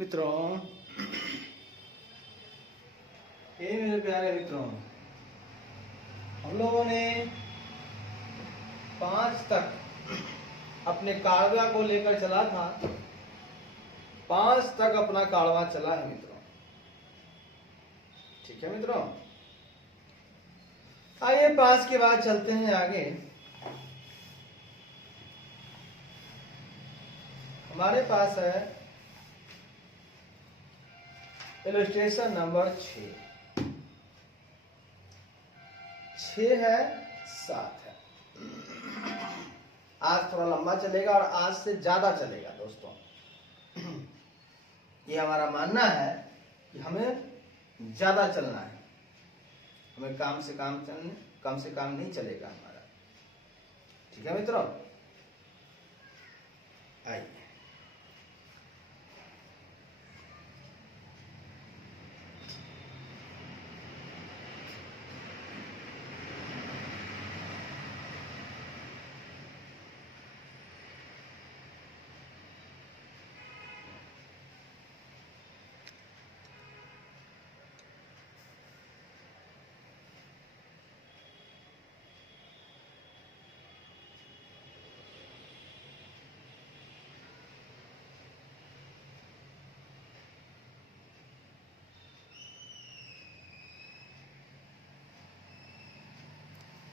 मित्रों, ये मेरे प्यारे मित्रों, हम लोगों ने 5 तक अपने काड़वा को लेकर चला था। 5 तक अपना काड़वा चला है मित्रों। ठीक है मित्रों, आइए 5 के बाद चलते हैं आगे। हमारे पास है इलस्ट्रेशन नंबर 6 है, 7 है। आज थोड़ा लंबा चलेगा और आज से ज्यादा चलेगा दोस्तों। ये हमारा मानना है कि हमें ज्यादा चलना है, हमें कम से काम नहीं चलेगा हमारा। ठीक है मित्रों, आइए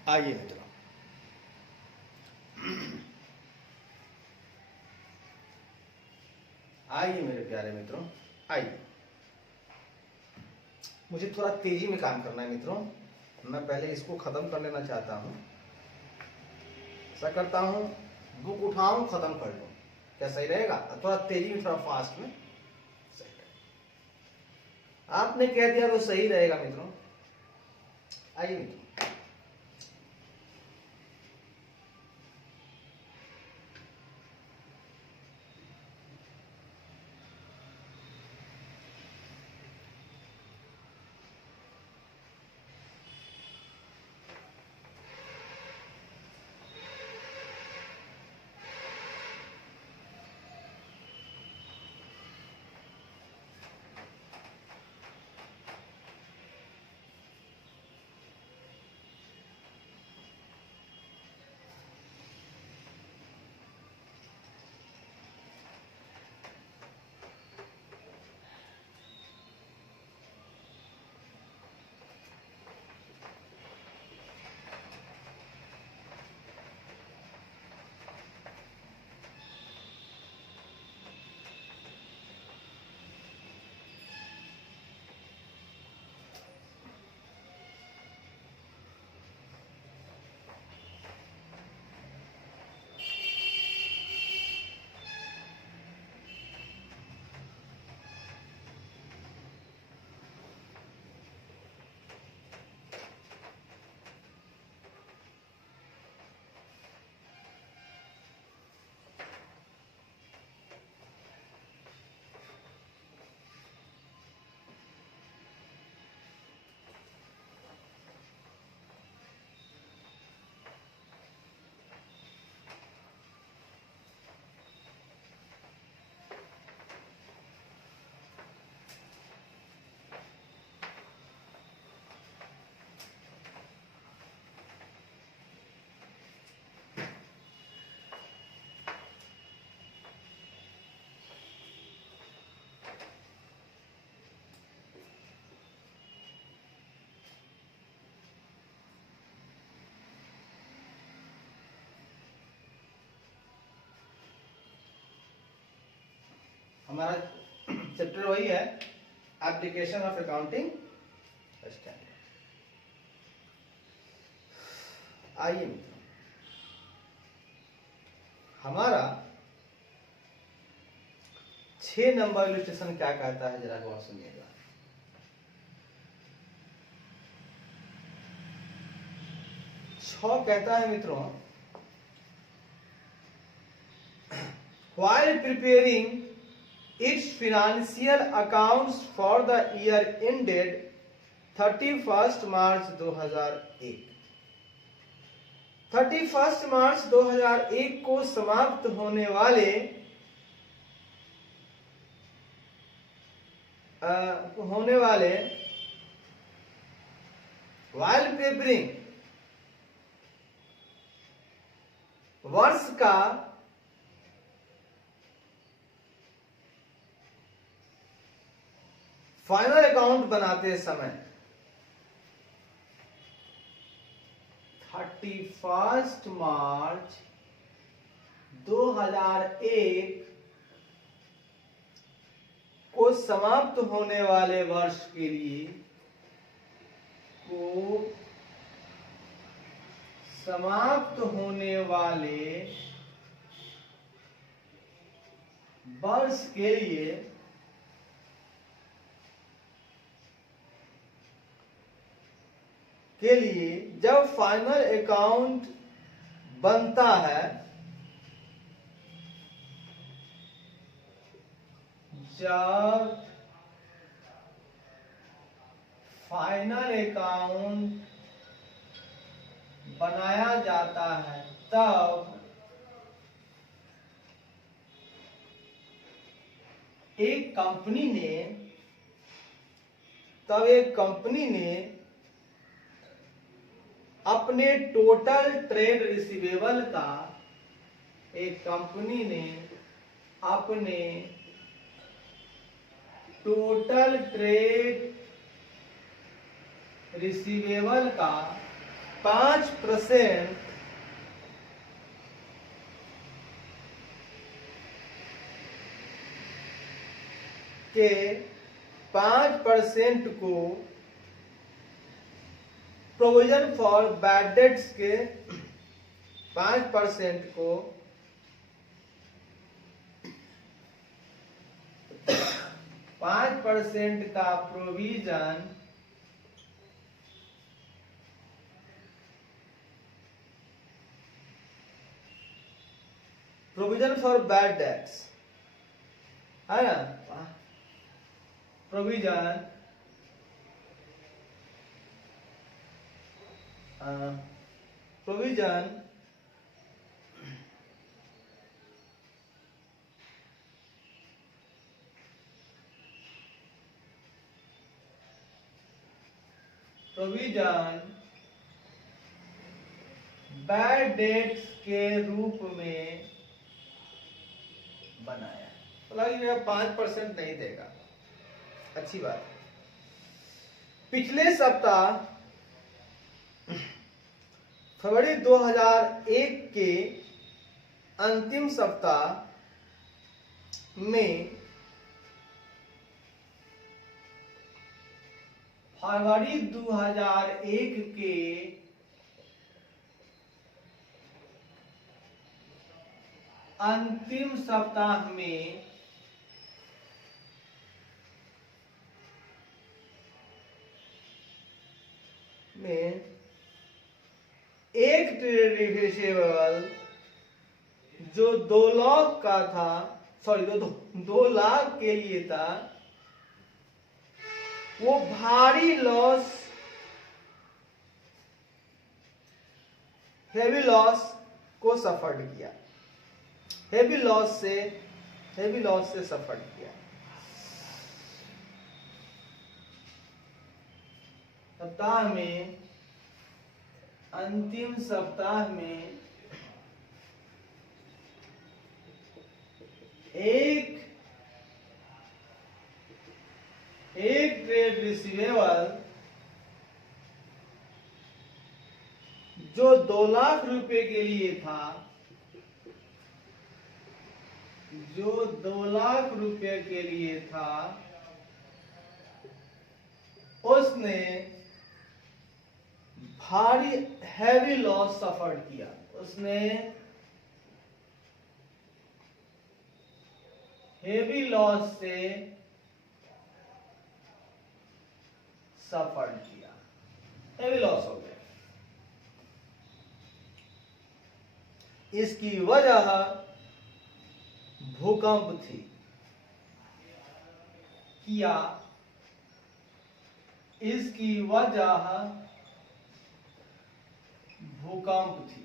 आइए मित्रों, आइए मेरे प्यारे मित्रों, आइए। मुझे थोड़ा तेजी में काम करना है मित्रों। मैं पहले इसको खत्म कर लेना चाहता हूं। ऐसा करता हूं, बुक उठाऊं, खत्म कर लूं। क्या सही रहेगा? थोड़ा तेजी में, थोड़ा फास्ट में सही रहेगा। आपने कह दिया तो सही रहेगा मित्रों। आइए मित्रों, हमारा चैप्टर वही है, एप्लीकेशन ऑफ अकाउंटिंग स्टैंडर्ड। आइए मित्रों, हमारा 6 नंबर इलस्ट्रेशन क्या कहता है, जरा गौर सुनिएगा। कहता है मित्रों, while preparing its financial accounts for the year ended 31st March 2001। 31 मार्च 2001 को समाप्त होने वाले होने वाले वाइल पेपरिंग वर्ष का फाइनल अकाउंट बनाते समय 31 मार्च 2001 को समाप्त होने वाले वर्ष के लिए समाप्त होने वाले वर्ष के लिए जब फाइनल अकाउंट बनता है, जब फाइनल अकाउंट बनाया जाता है, तब एक कंपनी ने अपने टोटल ट्रेड रिसीवेबल का अपने टोटल ट्रेड रिसीवेबल का 5% के 5% को प्रोविजन फॉर बैड डेट्स के 5% को 5% का प्रोविजन फॉर बैड डेट्स है ना, प्रोविजन बैड डेट्स के रूप में बनाया। तो लगा 5% नहीं देगा, अच्छी बात है। पिछले सप्ताह फरवरी 2001 के अंतिम सप्ताह में फरवरी 2001 के अंतिम सप्ताह में एक ट्रेड रिसीवेबल जो 2 लाख का था, सॉरी 2 लाख के लिए था, वो भारी लॉस, हेवी लॉस को सफर किया, हेवी लॉस से सफर किया। सप्ताह में, अंतिम सप्ताह में एक ट्रेड रिसीवेबल जो 2 लाख रुपए के लिए था, जो 2 लाख रुपए के लिए था, उसने भारी हैवी लॉस सफर किया, उसने हेवी लॉस से सफर किया, हेवी लॉस हो गया। इसकी वजह भूकंप थी, इसकी वजह भूकंप थी।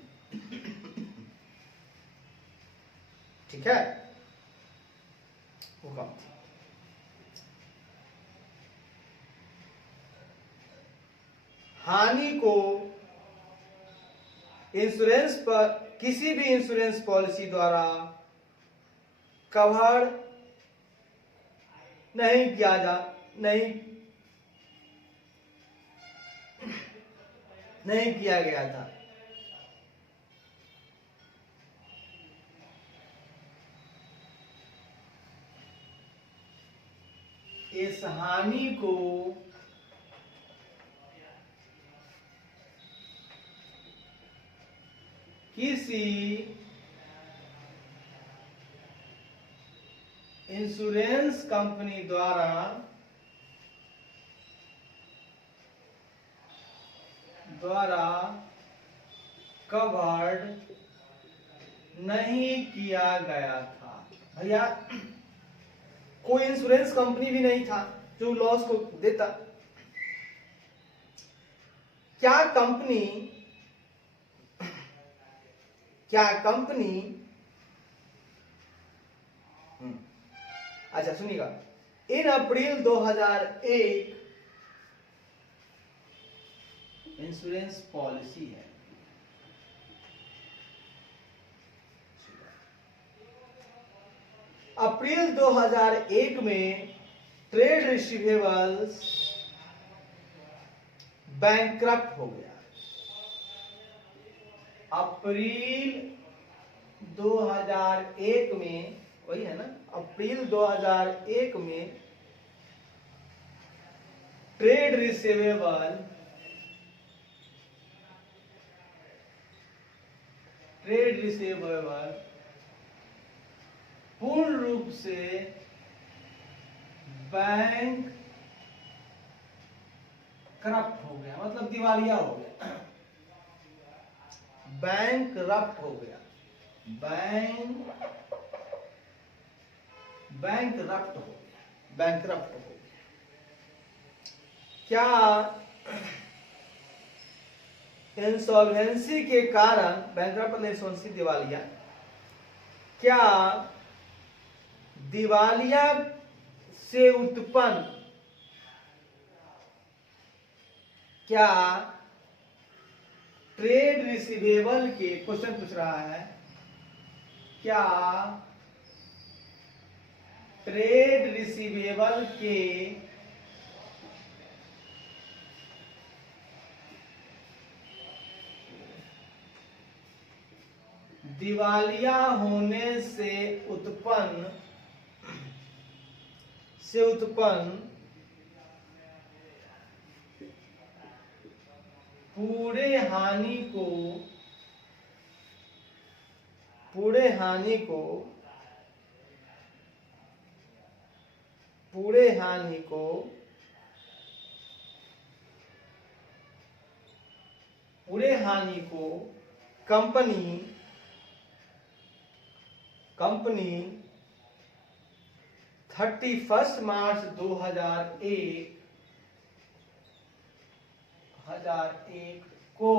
ठीक है, भूकंप थी। हानि को इंश्योरेंस पर किसी भी इंश्योरेंस पॉलिसी द्वारा कवर नहीं किया जा नहीं किया गया था। इस हानि को किसी इंश्योरेंस कंपनी द्वारा कवर्ड नहीं किया गया था। भैया कोई इंश्योरेंस कंपनी भी नहीं था जो लॉस को देता। क्या कंपनी अच्छा सुनिएगा, इन अप्रैल 2001 इंश्योरेंस पॉलिसी है। अप्रैल 2001 में ट्रेड रिसीवेबल्स बैंकक्रप्ट हो गया। अप्रैल 2001 में, वही है ना, अप्रैल 2001 में ट्रेड रिसीवेबल पूर्ण रूप से बैंक करप्ट हो गया, मतलब दिवालिया हो गया, बैंक करप्ट हो गया, बैंक करप्ट हो गया। क्या इंसॉल्वेंसी के कारण, बैंकक्रप्ट इंसॉल्वेंसी दिवालिया, क्या दिवालिया से उत्पन्न, क्या ट्रेड रिसीवेबल के, क्वेश्चन पूछ रहा है, क्या ट्रेड रिसीवेबल के दिवालिया होने से उत्पन्न पूरे हानि को कंपनी 31 मार्च 2001 को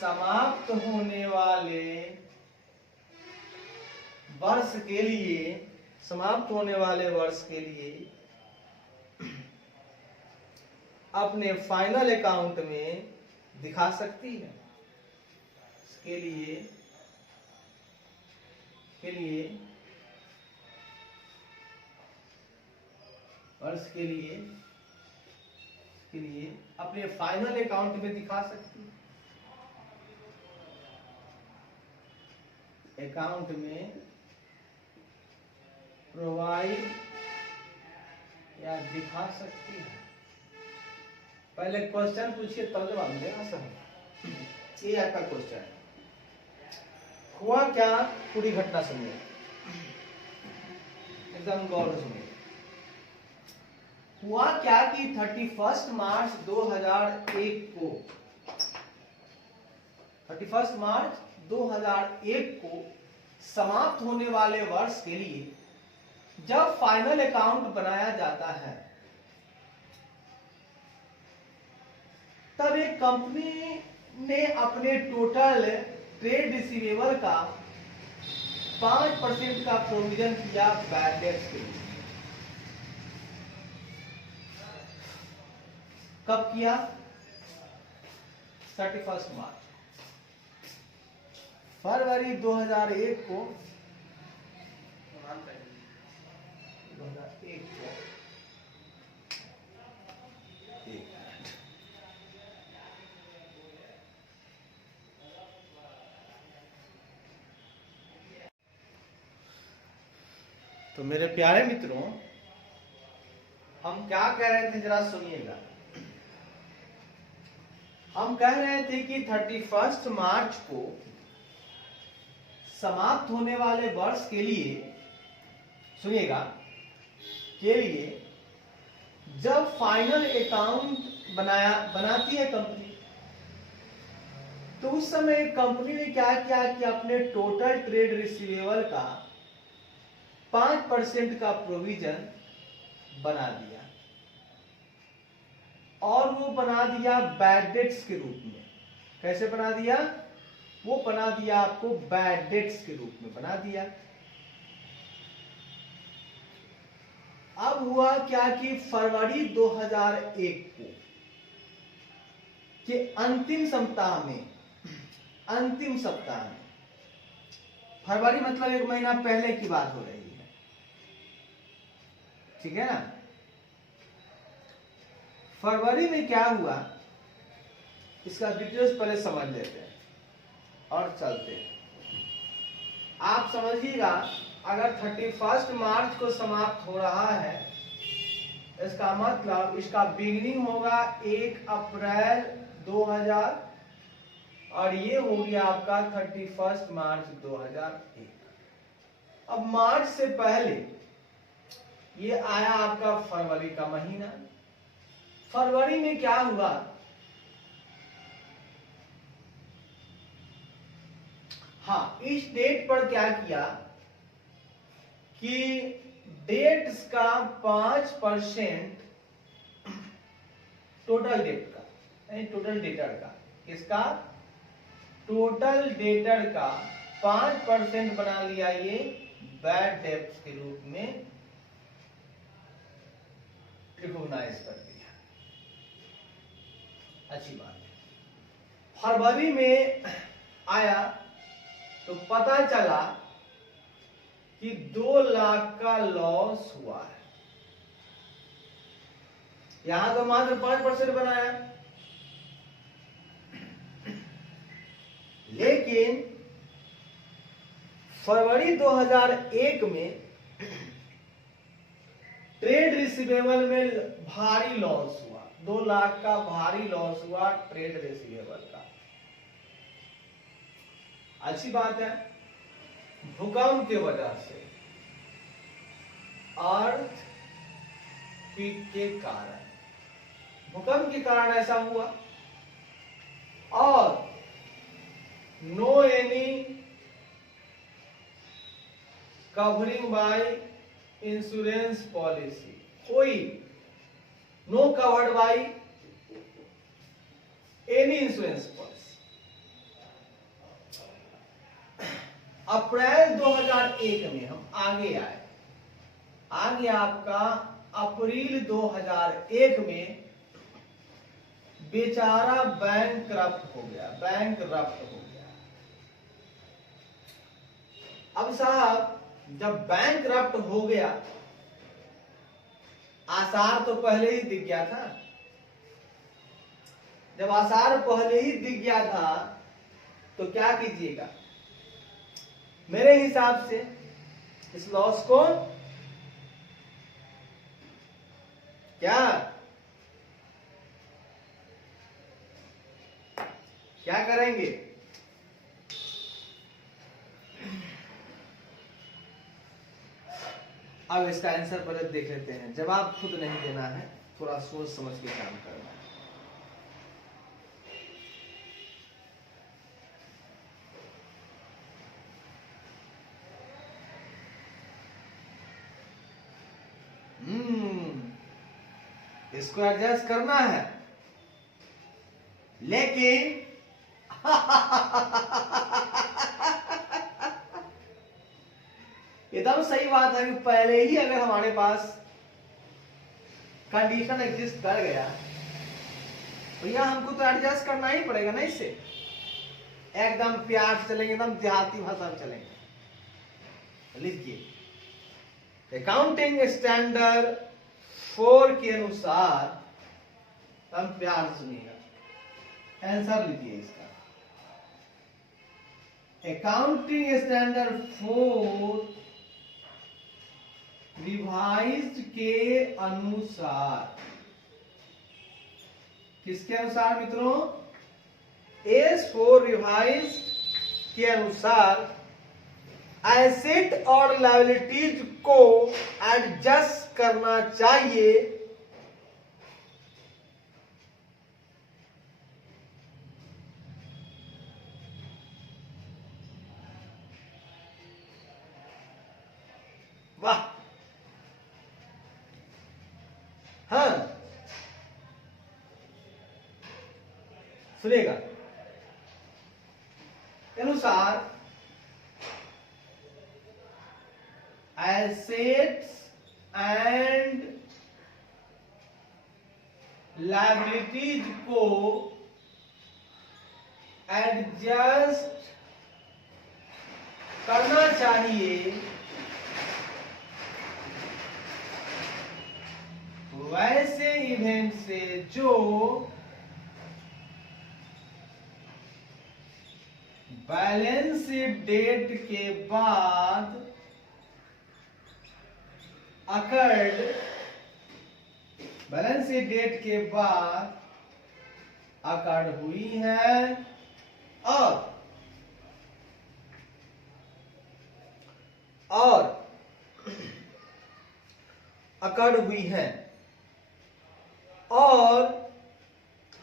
समाप्त होने वाले वर्ष के लिए अपने फाइनल अकाउंट में दिखा सकती है। इसके लिए वर्ष के लिए अपने फाइनल अकाउंट में दिखा सकती है, अकाउंट में प्रोवाइड या दिखा सकती है। पहले क्वेश्चन पूछिए तब जवाब देना सर। ये आपका क्वेश्चन है। हुआ क्या, पूरी घटना सुनिए, एकदम गौर से सुनिए। हुआ क्या कि 31 मार्च 2001 को समाप्त होने वाले वर्ष के लिए जब फाइनल अकाउंट बनाया जाता है, तब एक कंपनी ने अपने टोटल ट्रेड रिसीवेबल का 5% का प्रोविजन किया बैड डेट्स के लिए। कब किया? 31 मार्च, फरवरी 2001 को, 2001 को, तो मेरे प्यारे मित्रों, हम क्या कह रहे थे जरा सुनिएगा। हम कह रहे थे कि 31 मार्च को समाप्त होने वाले वर्ष के लिए, सुनिएगा, के लिए जब फाइनल अकाउंट बनाती है कंपनी, तो उस समय कंपनी ने क्या किया कि अपने टोटल ट्रेड रिसीवेबल का 5% का प्रोविजन बना दिया, और वो बना दिया बैड डेट्स के रूप में। कैसे बना दिया? वो बना दिया आपको बैड डेट्स के रूप में बना दिया। अब हुआ क्या कि फरवरी 2001 को के अंतिम सप्ताह में, फरवरी मतलब 1 महीना पहले की बात हो रही है, ठीक है ना। फरवरी में क्या हुआ, इसका डिटेल्स पहले समझ लेते हैं और चलते हैं। आप समझिएगा, अगर 31 मार्च को समाप्त हो रहा है, इसका मतलब इसका बिगिनिंग होगा 1 अप्रैल 2000, और ये हो गया आपका 31 मार्च 2001। अब मार्च से पहले ये आया आपका फरवरी का महीना। फरवरी में क्या हुआ, हाँ, इस डेट पर क्या किया कि डेट्स का 5% टोटल डेट का, यानी टोटल डेटर का, किसका? टोटल डेटर का 5% बना लिया ये बैड डेट्स के रूप में रिकॉग्नाइज कर दिया। अच्छी बात है। फरवरी में आया तो पता चला कि 2 लाख का लॉस हुआ है। यहां तो मात्र 5% बनाया, लेकिन फरवरी 2001 में ट्रेड रिसीवेबल में भारी लॉस हुआ, 2 लाख का भारी लॉस हुआ ट्रेड रिसीवेबल का। अच्छी बात है। भूकंप की वजह से, अर्थ क्वेक के कारण, भूकंप के कारण ऐसा हुआ, और no any covering by insurance policy, कोई no covered by any insurance policy. अप्रैल 2001 में हम आगे आए, आगे आपका अप्रैल 2001 में बेचारा बैंकरप्ट हो गया, अब साहब जब बैंकरप्ट हो गया, आसार तो पहले ही दिख गया था। जब आसार पहले ही दिख गया था तो क्या कीजिएगा, मेरे हिसाब से इस लॉस को क्या करेंगे? अब इसका आंसर पहले देख लेते हैं। जवाब खुद नहीं देना है, थोड़ा सोच समझ के काम करना है। इसको एडजस्ट करना है, लेकिन एकदम सही बात है कि पहले ही अगर हमारे पास कंडीशन एग्जिस्ट कर गया भैया हमको तो एडजस्ट करना ही पड़ेगा ना इससे, एकदम प्यार से चलेंगे, एकदम देहाती भाषा में चलेंगे। लिखिए अकाउंटिंग स्टैंडर्ड 4 के अनुसार, हम प्यार से सुनिएगा, आंसर लिखिए इसका। अकाउंटिंग स्टैंडर्ड 4 रिवाइज्ड के अनुसार, किसके अनुसार मित्रों? S4 रिवाइज के अनुसार एसेट और लायबिलिटीज को एडजस्ट करना चाहिए वाह, हाँ सुनिएगा, अनुसार एसेट्स एंड लायबिलिटीज को एडजस्ट करना चाहिए वैसे इवेंट से जो बैलेंस डेट के बाद अकर्ड, बैलेंस डेट के बाद अकर्ड हुई है और अकर्ड हुई है और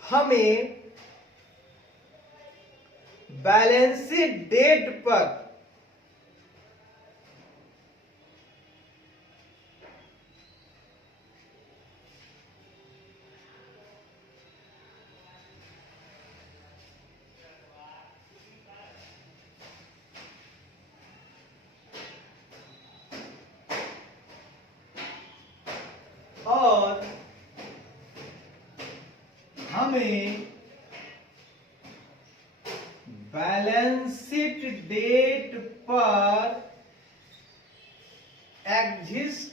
हमें बैलेंस डेट पर और हमें बैलेंस डेट पर एग्जिस्ट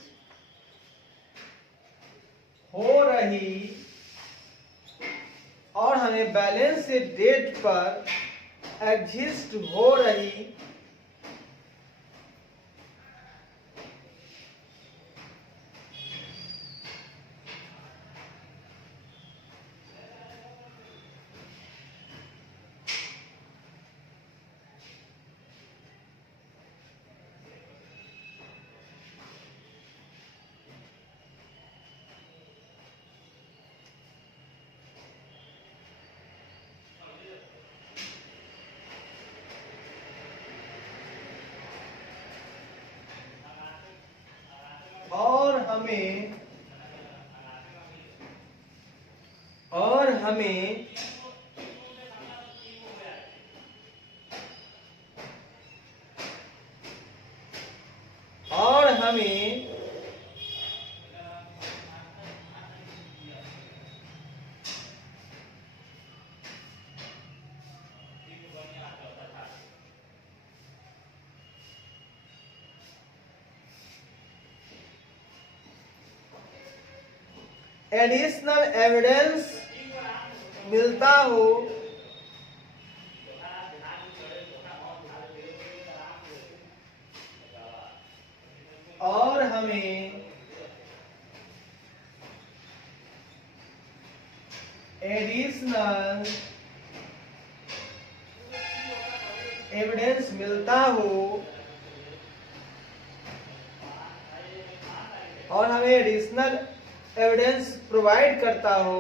हो रही, और हमें बैलेंस डेट पर एग्जिस्ट हो रही और हमें एडिशनल एविडेंस मिलता हो और हमें एडिशनल एविडेंस मिलता हो और हमें एडिशनल एविडेंस प्रोवाइड करता हो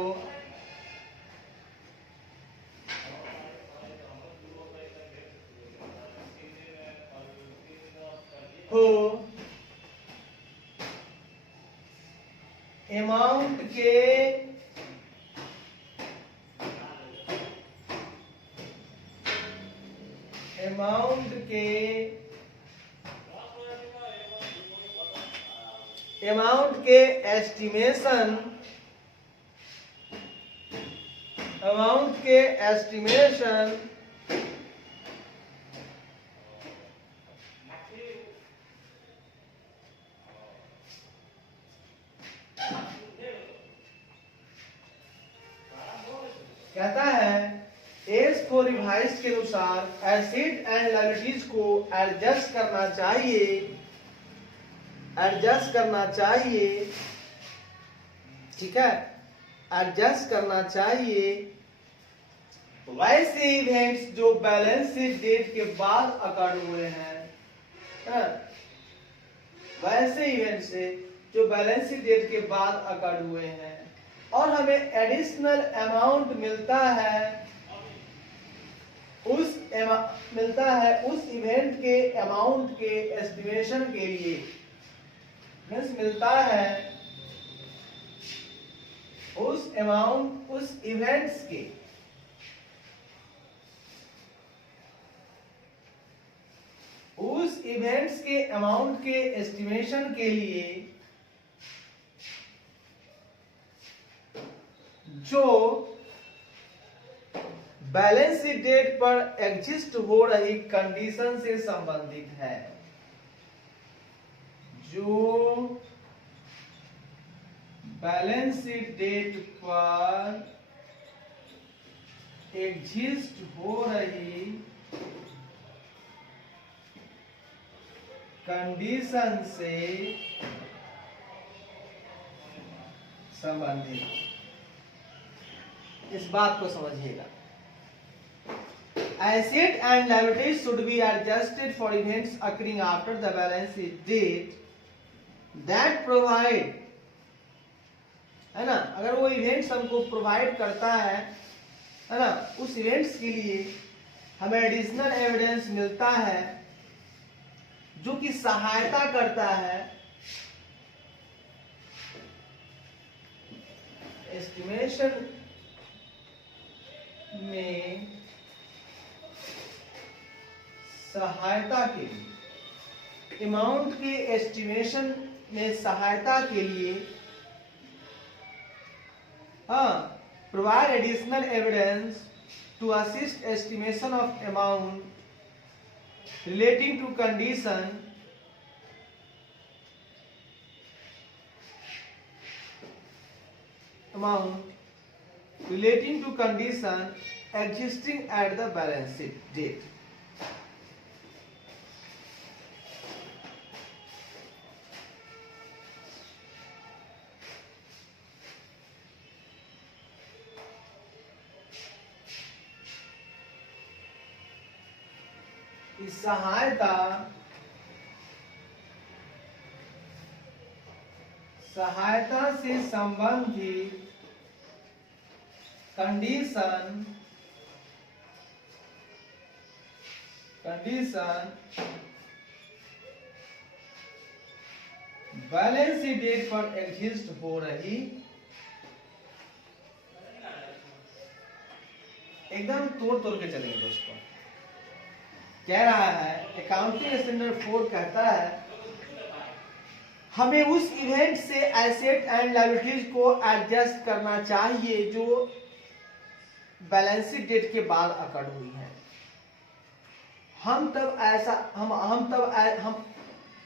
अमाउंट के एस्टिमेशन अमाउंट के एस्टिमेशन कहता है एज को रिवाइज के अनुसार एसेट एंड लायबिलिटीज को एडजस्ट करना चाहिए, ठीक है, एडजस्ट करना चाहिए वैसे इवेंट्स जो बैलेंस शीट डेट के बाद अकर हुए हैं, वैसे इवेंट से जो बैलेंस शीट डेट के बाद अकर हुए हैं और हमें एडिशनल अमाउंट मिलता है उस इवेंट के अमाउंट के एस्टिमेशन के लिए, मिलता है उस इवेंट्स के अमाउंट के एस्टिमेशन के लिए जो बैलेंस शीट डेट पर एग्जिस्ट हो रही कंडीशन से संबंधित है, जो बैलेंस शीट डेट पर एग्जिस्ट हो रही कंडीशन से संबंधित। इस बात को समझिएगा, asset and liabilities should be adjusted for events occurring after the balance sheet date that provide, है ना, अगर वो इवेंट्स हमको प्रोवाइड करता है ना, उस इवेंट्स के लिए हमें एडिशनल एविडेंस मिलता है जो कि सहायता करता है एस्टिमेशन में सहायता के लिए, अमाउंट के एस्टिमेशन में सहायता के लिए, provide additional evidence to assist estimation of amount relating to condition existing at the balance sheet date. सहायता से संबंधित कंडीशन बैलेंस शीट डेट पर एग्जिस्ट हो रही, एकदम तोड़ के चलेंगे दोस्तों। कह रहा है अकाउंटिंग स्टैंडर्ड 4 कहता है हमें उस इवेंट से एसेट एंड लायबिलिटीज को एडजस्ट करना चाहिए जो बैलेंस शीट डेट के बाद अकर हुई है। हम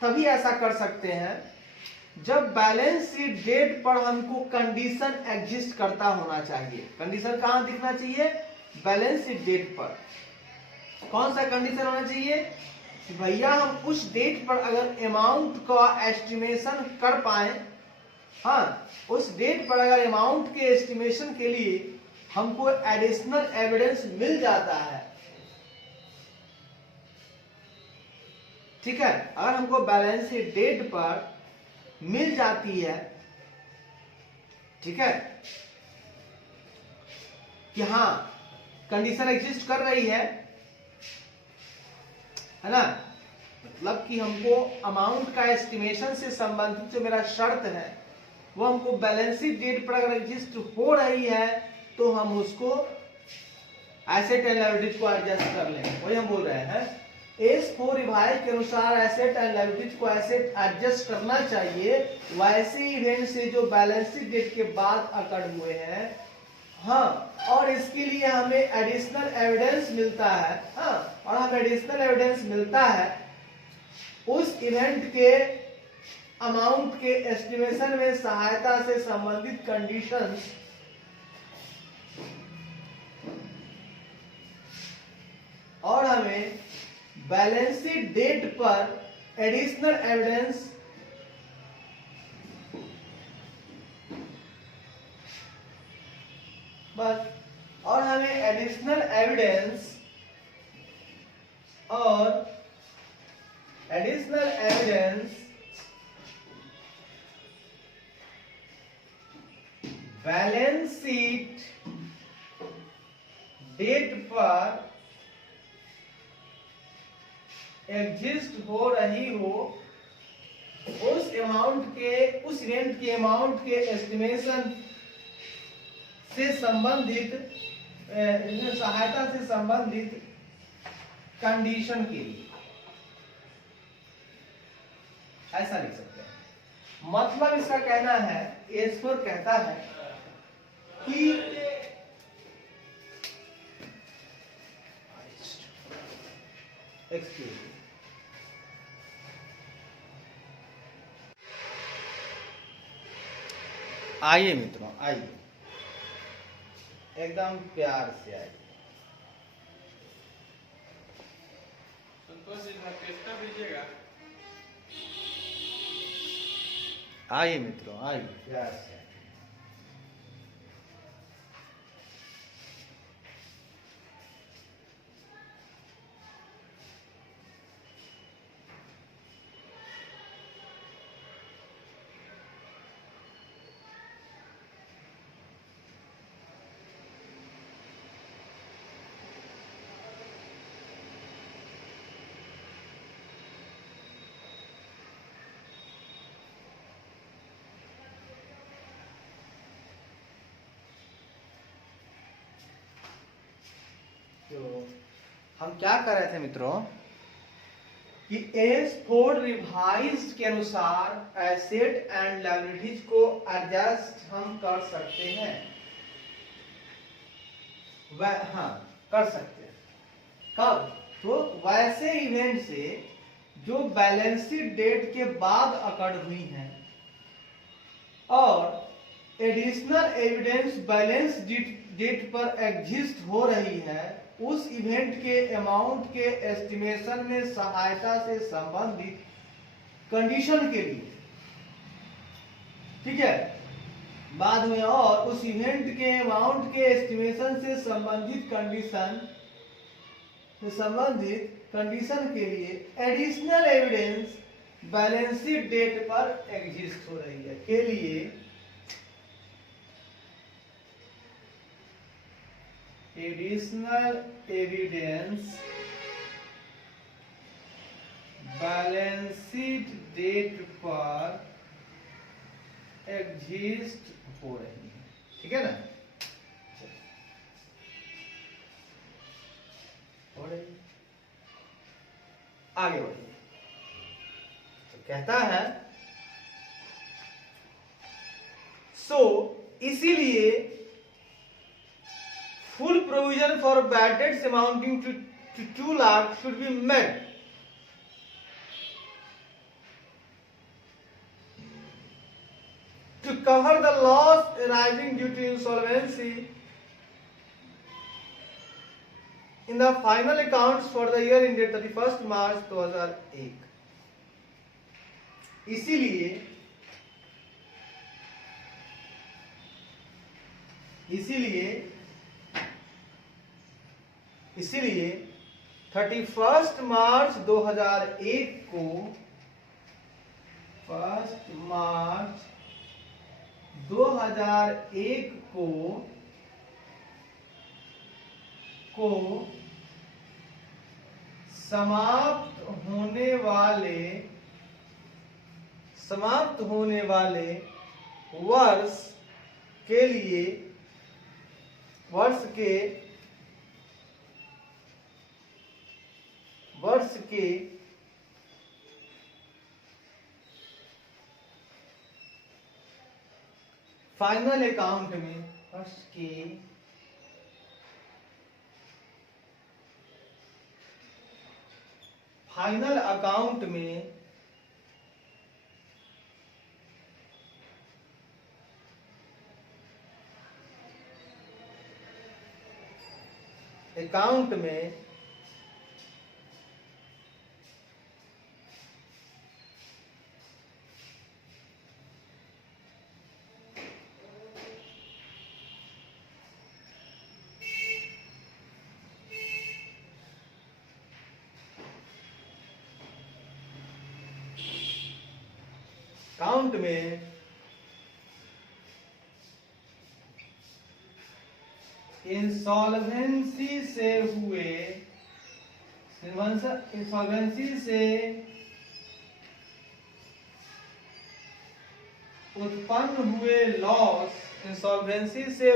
तभी ऐसा कर सकते हैं जब बैलेंस शीट डेट पर हमको कंडीशन एग्जिस्ट करता होना चाहिए। कंडीशन कहां दिखना चाहिए? बैलेंस शीट डेट पर। कौन सा कंडीशन होना चाहिए? भैया हम उस डेट पर अगर अमाउंट का एस्टिमेशन कर पाए, उस डेट पर अगर अमाउंट के एस्टिमेशन के लिए हमको एडिशनल एविडेंस मिल जाता है, ठीक है, अगर हमको बैलेंस शीट डेट पर मिल जाती है, ठीक है, कि कंडीशन एग्जिस्ट कर रही है ना, मतलब कि हमको अमाउंट का एस्टिमेशन से संबंधित जो मेरा शर्त है वो हमको बैलेंस शीट डेट पर अगर एग्जिस्ट हो रही है तो हम उसको एसेट एंड लायबिलिटीज को एडजस्ट कर लेंगे। वही हम बोल रहे हैं S4 रिवाइज के अनुसार एसेट एंड लायबिलिटीज को एसेट एडजस्ट करना चाहिए वैसे इवेंट से जो बैलेंस शीट डेट के बाद अकर हुए हैं, हाँ, और इसके लिए हमें एडिशनल एविडेंस मिलता है। हाँ, और हमें एडिशनल एविडेंस मिलता है उस इवेंट के अमाउंट के एस्टिमेशन में सहायता से संबंधित कंडीशंस और हमें बैलेंस शीट डेट पर एडिशनल एविडेंस बस, और हमें additional evidence balance sheet date पर एग्जिस्ट हो रही हो उस इवेंट के अमाउंट के एस्टिमेशन से संबंधित सहायता से संबंधित कंडीशन के लिए, ऐसा लिख सकते हैं। मतलब इसका कहना है, एस4 कहता है कि आइए मित्रों, आइए एकदम प्यार से आइए। आइए मित्रों, आइए प्यार से। तो हम क्या कर रहे थे मित्रों कि एस4 रिवाइज्ड के अनुसार एसेट एंड लायबिलिटीज को एडजस्ट हम कर सकते हैं। हाँ, कर सकते हैं। कब? तो वैसे इवेंट से जो बैलेंस शीट डेट के बाद अकड़ हुई हैं और एडिशनल एविडेंस बैलेंस डेट पर एग्जिस्ट हो रही है, उस इवेंट के अमाउंट के एस्टिमेशन में सहायता से संबंधित कंडीशन के लिए, ठीक है, बाद में, और उस इवेंट के अमाउंट के एस्टिमेशन से संबंधित कंडीशन के लिए additional evidence balance sheet date पर एग्जिस्ट हो रही है के लिए additional evidence balance sheet date पर एग्जिस्ट हो रही है। ठीक है ना? आगे बढ़िए। तो कहता है इसीलिए full provision for bad debts amounting to 2 lakh should be made to cover the loss arising due to insolvency in the final accounts for the year ended 31st March 2001। इसीलिए 31 मार्च 2001 को 1 मार्च 2001 को समाप्त होने वाले वर्ष के फाइनल अकाउंट में वर्ष के फाइनल अकाउंट में अकाउंट में अकाउंट में इंसॉल्वेंसी से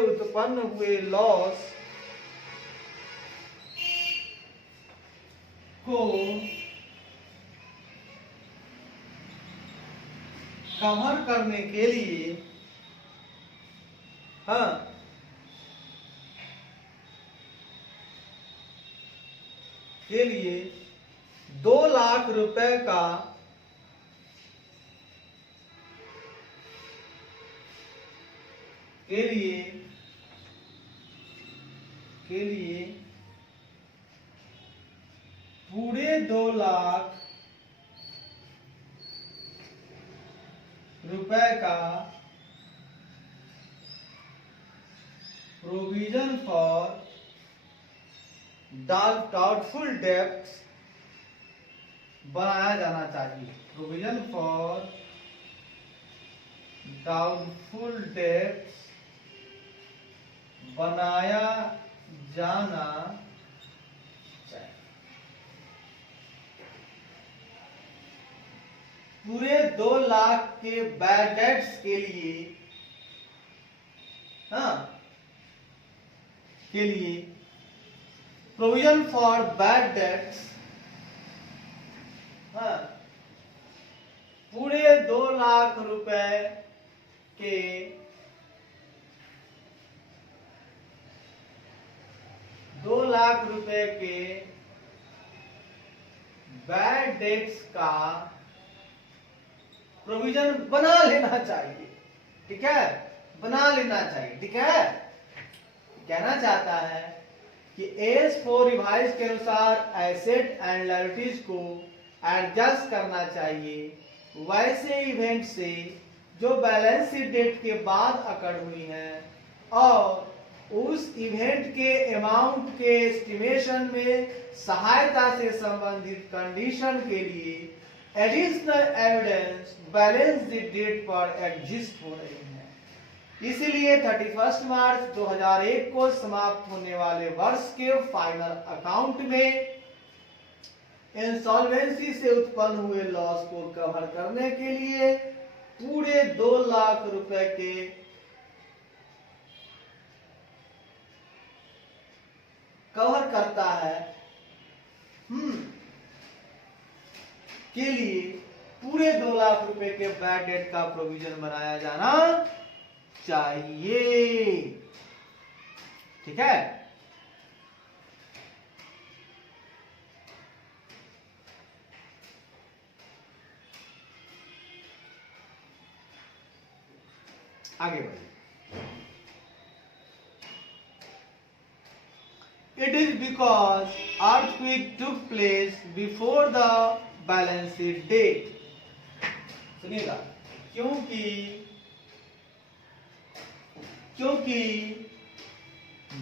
उत्पन्न हुए लॉस को कवर करने के लिए, हाँ, के लिए 2 लाख रुपए का पूरे 2 लाख रुपए का प्रोविजन फॉर डाउटफुल डेब्ट्स बनाया जाना चाहिए। प्रोविजन फॉर डाउटफुल डेब्ट्स बनाया जाना चाहिए। पूरे 2 लाख के बैड डेट्स के लिए, हाँ, के लिए प्रोविजन फॉर बैड डेट्स, हाँ, पूरे 2 लाख रुपए के बैड डेट्स का प्रोविजन बना लेना चाहिए। ठीक है, बना लेना चाहिए। ठीक है, कहना चाहता है कि एस4 रिवाइज के अनुसार एसेट एंड लायबिलिटीज को एडजस्ट करना चाहिए वैसे इवेंट से जो बैलेंस शीट डेट के बाद अकर हुई हैं और उस इवेंट के अमाउंट के एस्टिमेशन में सहायता से संबंधित कंडीशन के लिए additional evidence balance sheet date पर एग्जिस्ट हो रही है। इसलिए 31 मार्च 2001 को समाप्त होने वाले वर्ष के फाइनल अकाउंट में इंसॉल्वेंसी से उत्पन्न हुए लॉस को कवर करने के लिए पूरे 2 लाख रुपए के कवर करता है के लिए पूरे 2 लाख रुपए के बैड डेट का प्रोविजन बनाया जाना चाहिए। ठीक है, आगे बढ़िए। It is because earthquake took place before the balance sheet date. सुनिएगा, क्योंकि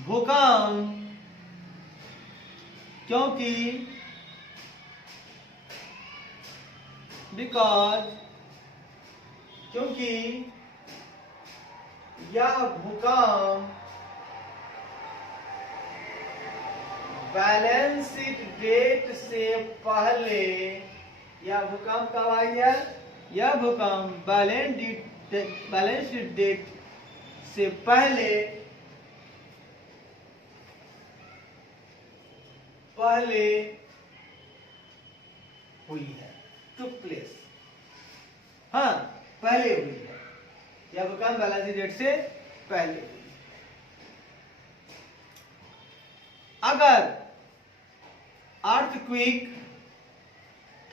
भूकंप क्योंकि यह भूकंप बैलेंस शीट डेट से पहले, यह भूकंप कब आई है? यह भूकंप बैलेंस शीट डेट से पहले हुई है, टुक प्लेस। हाँ, पहले हुई है, यह भूकंप बैलेंस शीट डेट से पहले हुई। अगर अर्थक्वेक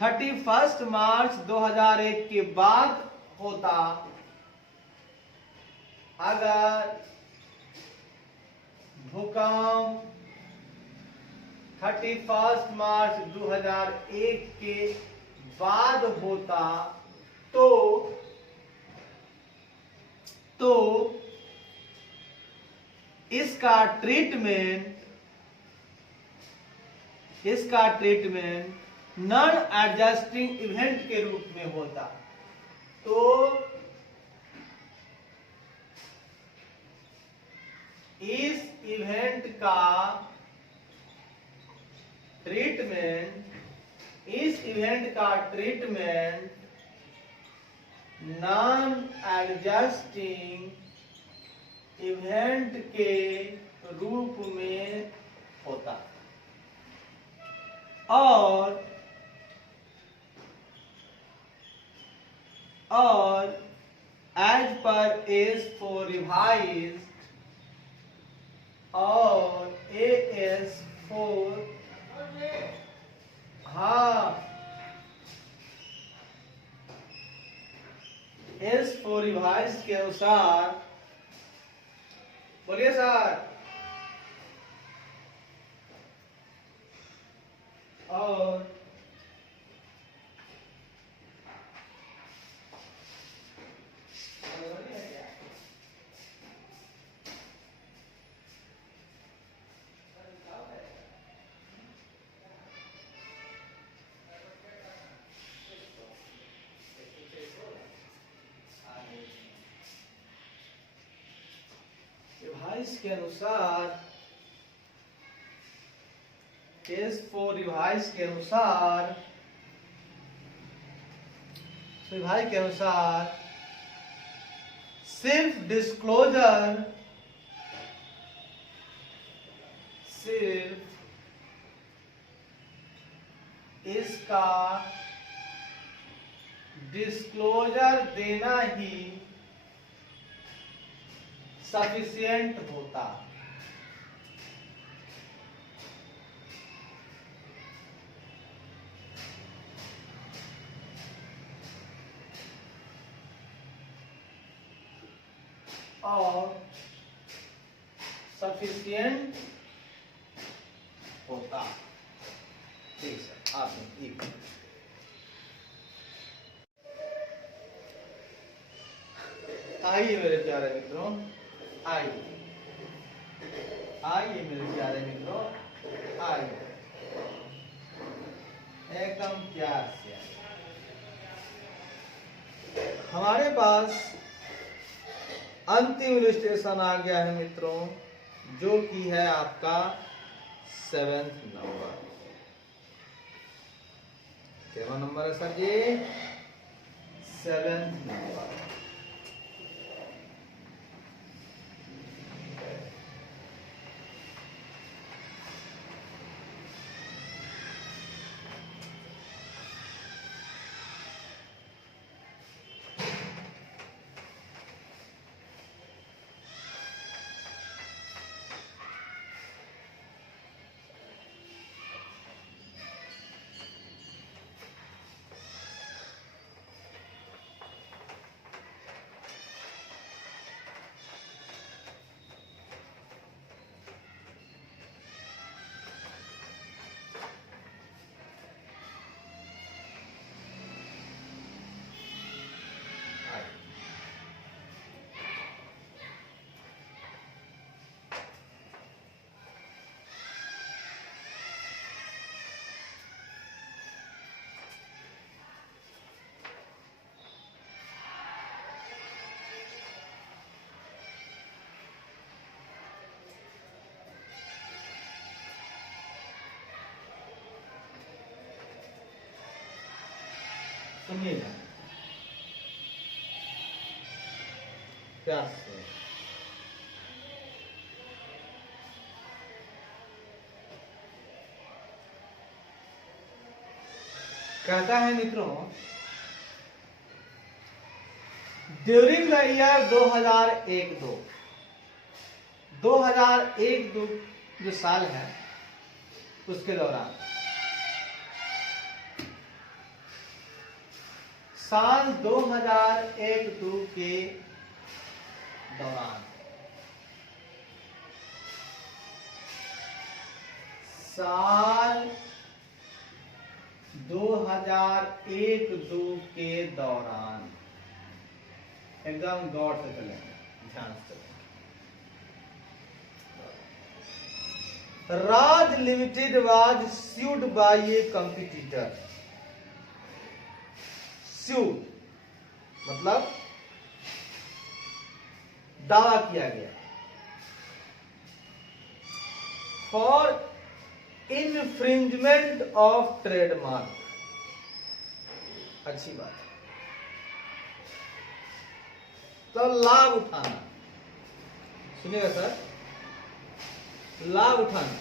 31 मार्च 2001 के बाद होता अगर भूकंप 31 मार्च 2001 के बाद होता तो इसका ट्रीटमेंट नॉन एडजस्टिंग इवेंट के रूप में होता। तो इस इवेंट का ट्रीटमेंट नॉन एडजस्टिंग इवेंट के रूप में होता और एज पर AS4 रिवाइज और AS4 AS4 रिवाइज के अनुसार, बोलिए सर, और रिवाइज के अनुसार AS4 रिवाइज के अनुसार सिर्फ इसका डिस्क्लोजर देना ही सफिशिएंट होता। और सफिशिएंट होता। ठीक सर, आपने एक आइए मेरे प्यारे मित्रों, आइए मेरे प्यारे मित्रों, आइए एकदम प्यार से। हमारे पास अंतिम इलस्ट्रेशन आ गया है मित्रों, जो कि है आपका 7th नंबर। क्या नंबर है सर जी? 7th number. सुनिएगा प्यार से। कहता है मित्रों, ड्यूरिंग द ईयर 2001-2 जो साल है उसके दौरान साल 2001-2 के दौरान, साल 2001-2 के दौरान, एकदम गौर से चलेंगे, ध्यान से चलेंगे। Raj limited was sued by a competitor। sued मतलब दावा किया गया, फॉर इनफ्रिंजमेंट ऑफ ट्रेडमार्क। अच्छी बात है। तो लाभ उठाना, सुनिएगा सर, लाभ उठाना,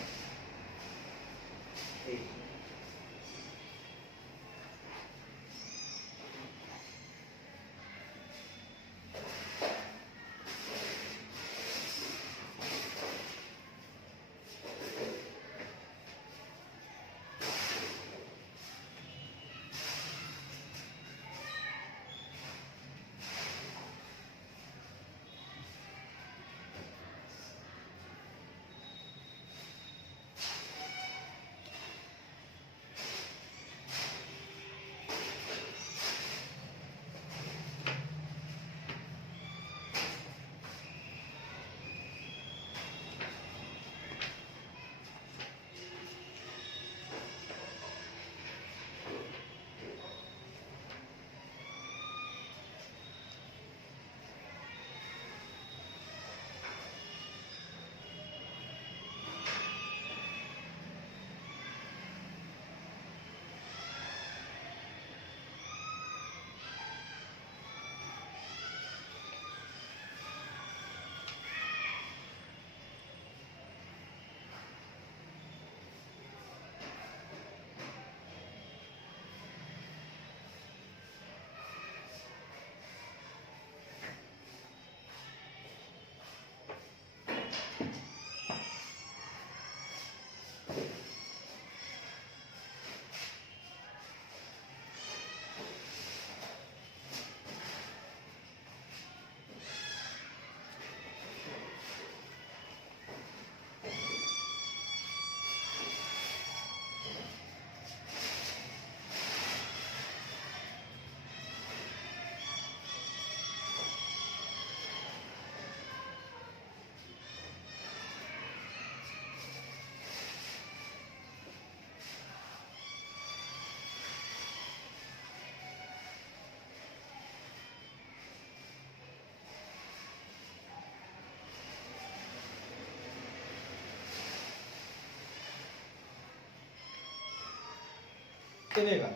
सुनेगा।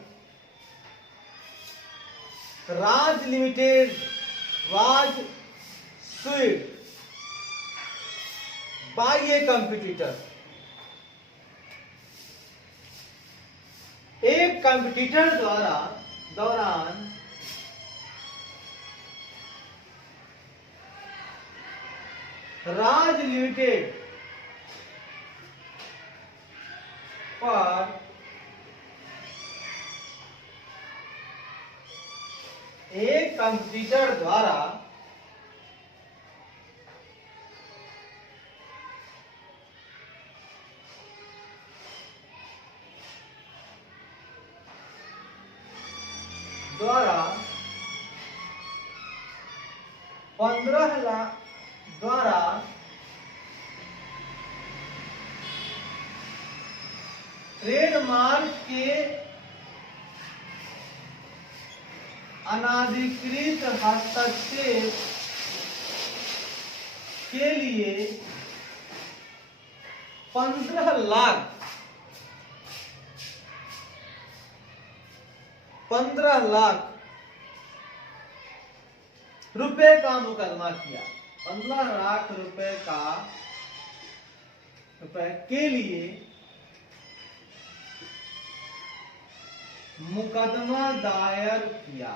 Raj limited was sued by a competitor। एक कंपटीटर दौरान राज लिमिटेड पर एक कंपटीटर द्वारा द्वारा 15 लाख द्वारा ट्रेडमार्क के अनाधिकृत हस्तक्षेप के लिए 15 लाख रुपए का मुकदमा किया। 15 लाख रुपए के लिए मुकदमा दायर किया।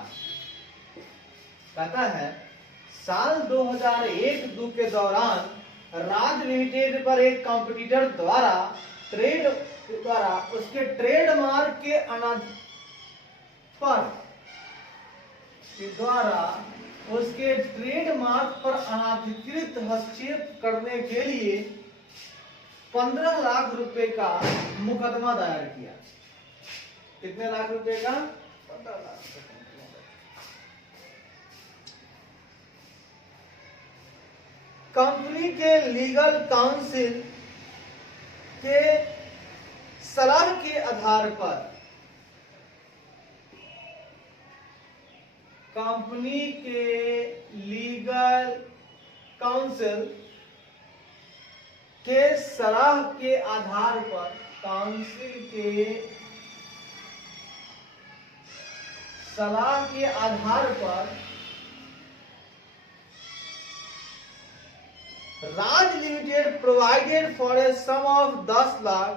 कहता है साल 2001-2 के दौरान राज लिमिटेड पर एक कॉम्पिटिटर द्वारा उसके ट्रेडमार्क के के द्वारा उसके ट्रेडमार्क पर अनाधिकृत हस्तक्षेप करने के लिए 15 लाख रुपए का मुकदमा दायर किया। कितने लाख रुपए का? 15 लाख रुपए का मुकदमा दायर। कंपनी के लीगल काउंसिल के सलाह के आधार पर कंपनी के लीगल काउंसिल के सलाह के आधार पर काउंसिल के सलाह के आधार पर Raj limited provided for a sum of 10 lakh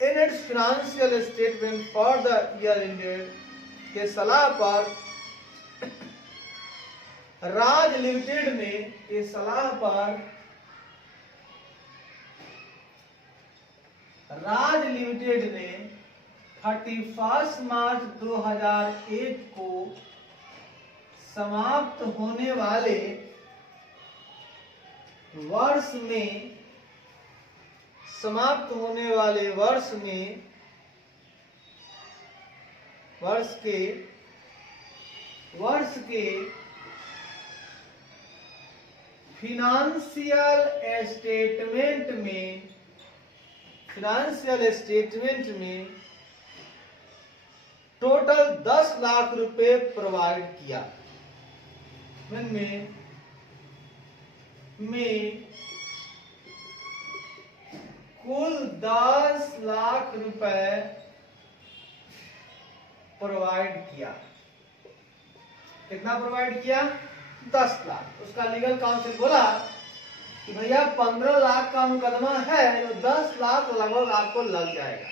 in its financial statement for the year ended के सलाह पर राज लिमिटेड ने के सलाह पर राज लिमिटेड ने 31 मार्च 2001 को समाप्त होने वाले वर्ष के फिनेंशियल स्टेटमेंट में टोटल 10 लाख रुपए प्रोवाइड किया। में कुल 10 लाख रुपए प्रोवाइड किया। कितना प्रोवाइड किया? 10 लाख। उसका लीगल काउंसिल बोला कि भैया 15 लाख का मुकदमा है तो 10 लाख लगभग आपको लग जाएगा,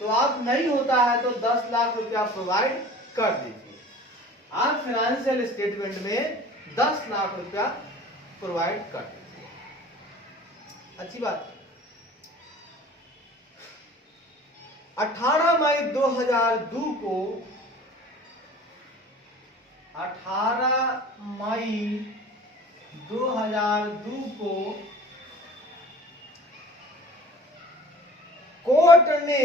तो आप नहीं होता है तो 10 लाख रुपया प्रोवाइड कर दीजिए। आप फाइनेंशियल स्टेटमेंट में 10 लाख रुपया प्रोवाइड कर दीजिए। अच्छी बात। 18 मई 2002 को 18 मई 2002 को कोर्ट ने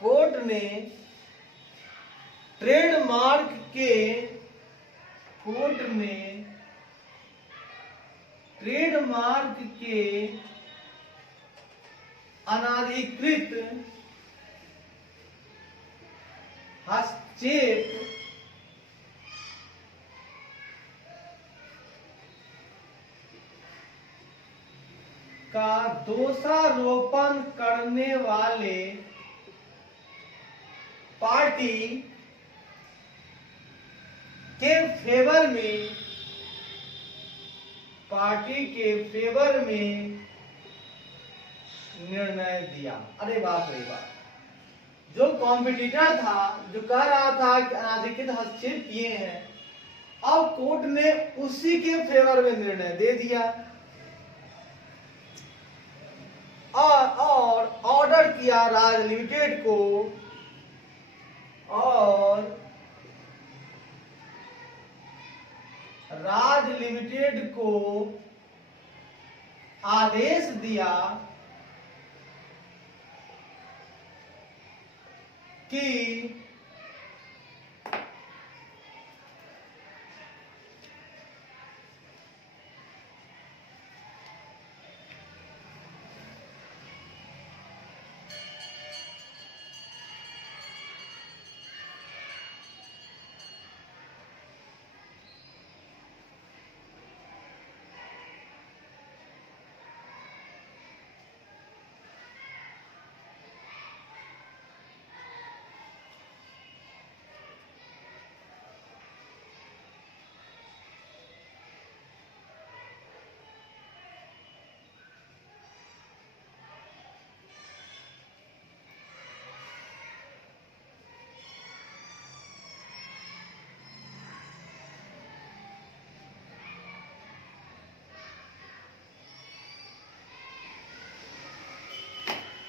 कोर्ट ने ट्रेडमार्क के अनाधिकृत हस्तक्षेप का दोषारोपण करने वाले पार्टी के फेवर में निर्णय दिया। अरे बाप रे बाप, जो कॉम्पिटिटर था, जो कह रहा था कि अनाधिकृत हस्तक्षेप किए हैं, अब कोर्ट ने उसी के फेवर में निर्णय दे दिया और ऑर्डर किया राज लिमिटेड को, और राज लिमिटेड को आदेश दिया कि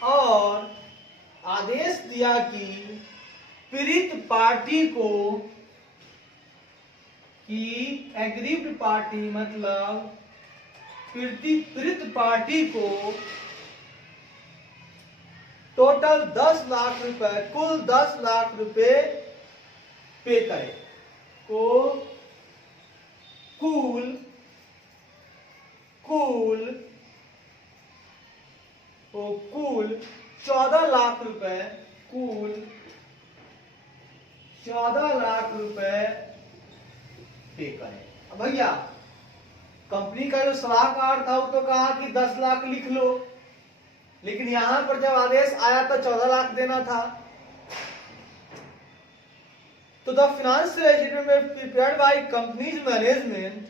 और आदेश दिया कि पीड़ित पार्टी को, कि एग्रीव्ड पार्टी मतलब पीड़ित पार्टी को टोटल 10 लाख रुपए, कुल 10 लाख रुपए पे करे, को कुल 14 लाख रुपए, कुल 14 लाख रुपए पे करें। अब भैया कंपनी का जो सलाहकार था वो तो कहा कि 10 लाख लिख लो, लेकिन यहां पर जब आदेश आया तो 14 लाख देना था। तो the financial statement prepared by companies management,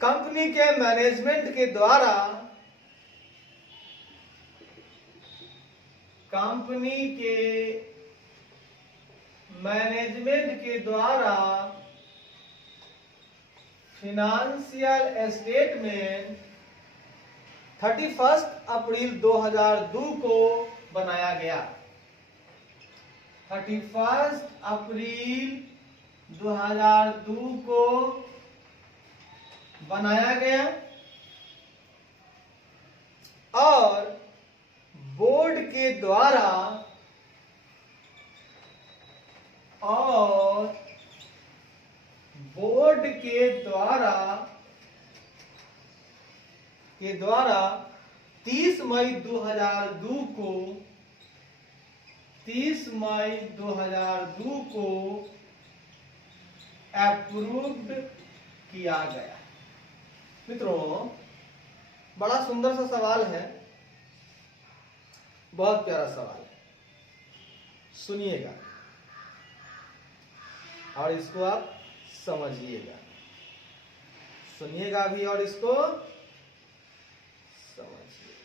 company के मैनेजमेंट के द्वारा, कंपनी के मैनेजमेंट के द्वारा फाइनेंशियल स्टेटमेंट 31 अप्रैल 2002 को बनाया गया। 31 अप्रैल 2002 को बनाया गया और बोर्ड के द्वारा, और बोर्ड के द्वारा 30 मई 2002 को, 30 मई 2002 को अप्रूव्ड किया गया। मित्रों बड़ा सुंदर सा सवाल है, बहुत प्यारा सवाल है, सुनिएगा और इसको आप समझिएगा, सुनिएगा भी और इसको समझिएगा।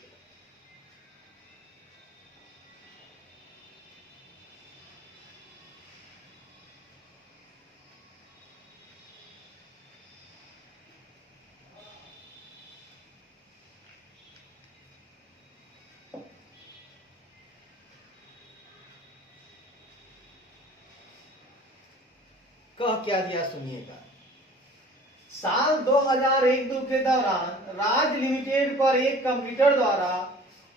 कह क्या दिया सुनिएगा। साल 2001-2 के दौरान राज लिमिटेड पर एक कंप्यूटर द्वारा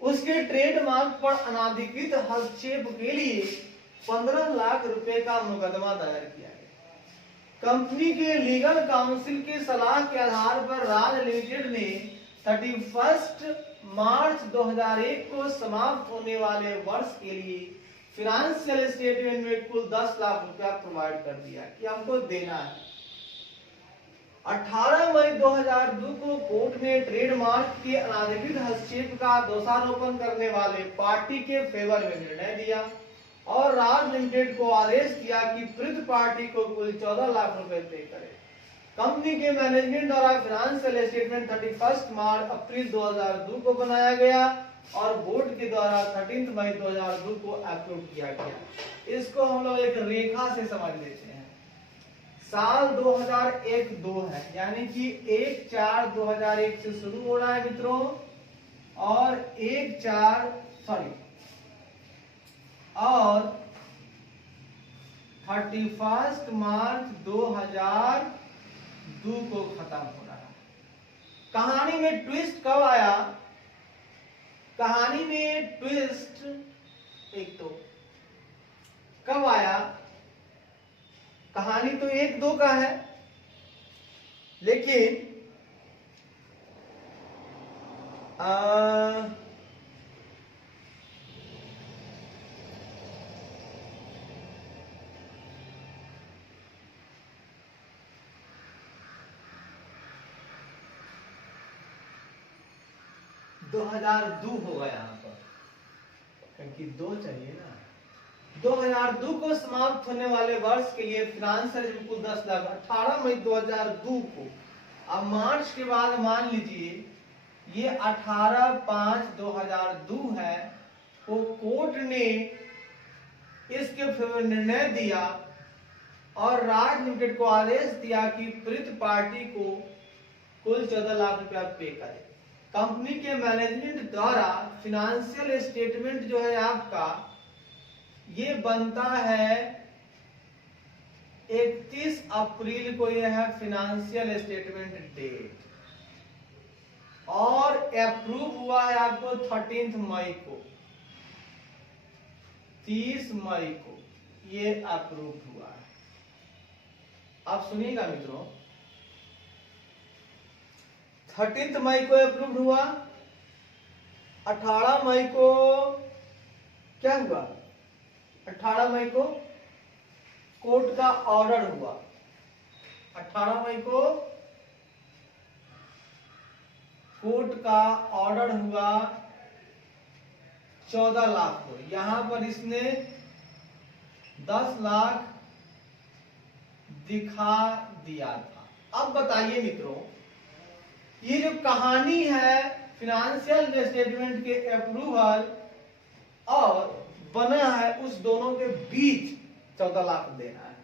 उसके ट्रेडमार्क पर अनाधिकृत हस्तक्षेप के लिए 15 लाख रुपए का मुकदमा दायर किया गया। कंपनी के लीगल काउंसिल की सलाह के आधार पर राज लिमिटेड ने 31 मार्च 2001 को समाप्त होने वाले वर्ष के लिए फिनेंशियल स्टेटमेंट में कुल 10 लाख रुपया प्रोवाइड कर दिया कि हमको देना है। 18 मई 2002 को कोर्ट ने ट्रेडमार्क के अनाधिकृत हस्तक्षेप का दोषारोपण करने वाले पार्टी के फेवर में निर्णय दिया और राज लिमिटेड को आदेश दिया कि पीड़ित पार्टी को कुल 14 लाख रुपए पे करे। कंपनी के मैनेजमेंट द्वारा फाइनेंशियल स्टेटमेंट 31 मार्च अप्रैल 2002 को बनाया गया और बोर्ड के द्वारा 13 मई 2002 को अप्रूव किया गया। इसको हम लोग एक रेखा से समझ लेते हैं। साल 2001-2 है, यानी कि 1/4/2001 से शुरू हो रहा है मित्रों और 31 मार्च 2002 को खत्म हो रहा है। कहानी में ट्विस्ट कब आया? कहानी में ट्विस्ट एक तो कब आया? कहानी तो 1-2 का है, लेकिन दो 2002 होगा यहाँ पर, क्योंकि 2 चाहिए ना। 2002 को समाप्त होने वाले वर्ष के लिए फाइनेंशियल कुल 10 लाख 18 मई 2002 को। अब मार्च के बाद मान लीजिए ये 18/5/2002 है, वो कोर्ट ने इसके फेवर निर्णय दिया और राज लिमिटेड को आदेश दिया कि पीड़ित पार्टी को कुल 14 लाख रुपया पे करे। कंपनी के मैनेजमेंट द्वारा फाइनेंशियल स्टेटमेंट जो है आपका ये बनता है 31 अप्रैल को, यह है फाइनेंशियल स्टेटमेंट डेट और अप्रूव हुआ है आपको 13 मई को, 30 मई को ये अप्रूव हुआ है। आप सुनिएगा मित्रों, 13 मई को अप्रूव हुआ, 18 मई को क्या हुआ? 18 मई को कोर्ट का ऑर्डर हुआ। 18 मई को कोर्ट का ऑर्डर हुआ 14 लाख को। यहां पर इसने 10 लाख दिखा दिया था। अब बताइए मित्रों, ये जो कहानी है फाइनेंशियल स्टेटमेंट के अप्रूवल और बना है, उस दोनों के बीच 14 लाख देना है।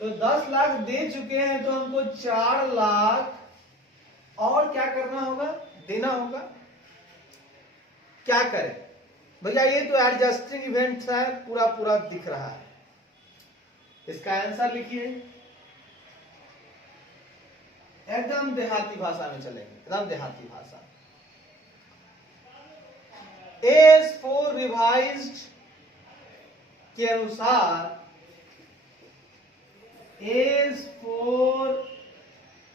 तो 10 लाख दे चुके हैं, तो हमको 4 लाख और क्या करना होगा? देना होगा। क्या करें भैया? ये तो एडजस्टिंग इवेंट्स है, पूरा पूरा दिख रहा है। इसका आंसर लिखिए। एकदम देहाती भाषा में चलेंगे, एकदम देहाती भाषा। एज फोर रिवाइज्ड के अनुसार, एज फोर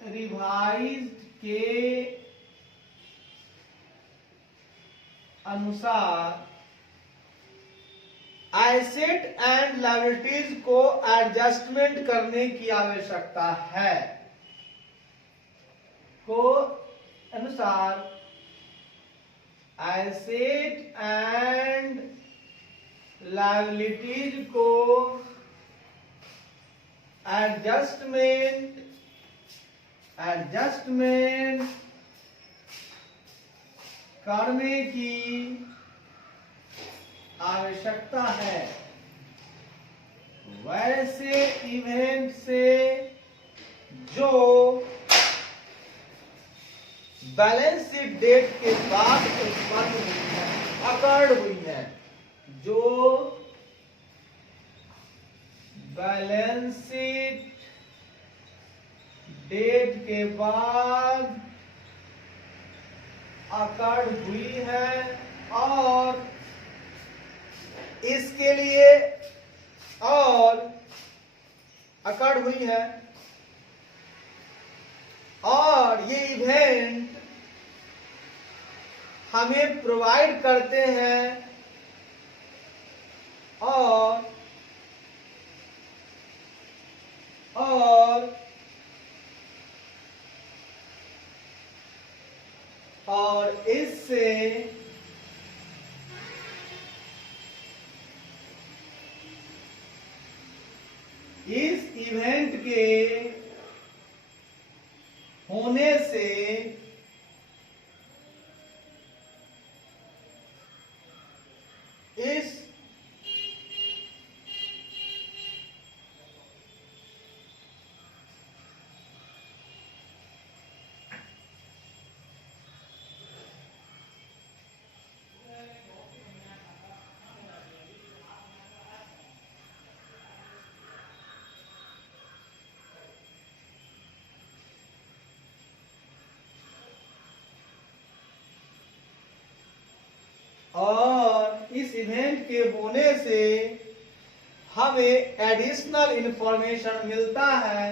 रिवाइज्ड के अनुसार एसेट एंड लायबिलिटीज को एडजस्टमेंट करने की आवश्यकता है। को अनुसार एसेट एंड लायबिलिटीज को एडजस्टमेंट करने की आवश्यकता है। वैसे इवेंट से जो बैलेंस शीट डेट के बाद उत्पन्न हुई है, अकर्ड हुई है, जो बैलेंस शीट डेट के बाद अकर्ड हुई है और इसके लिए और अकड़ हुई है, और ये इवेंट हमें प्रोवाइड करते हैं और इससे इस इवेंट के होने से इस इवेंट के होने से हमें एडिशनल इंफॉर्मेशन मिलता है,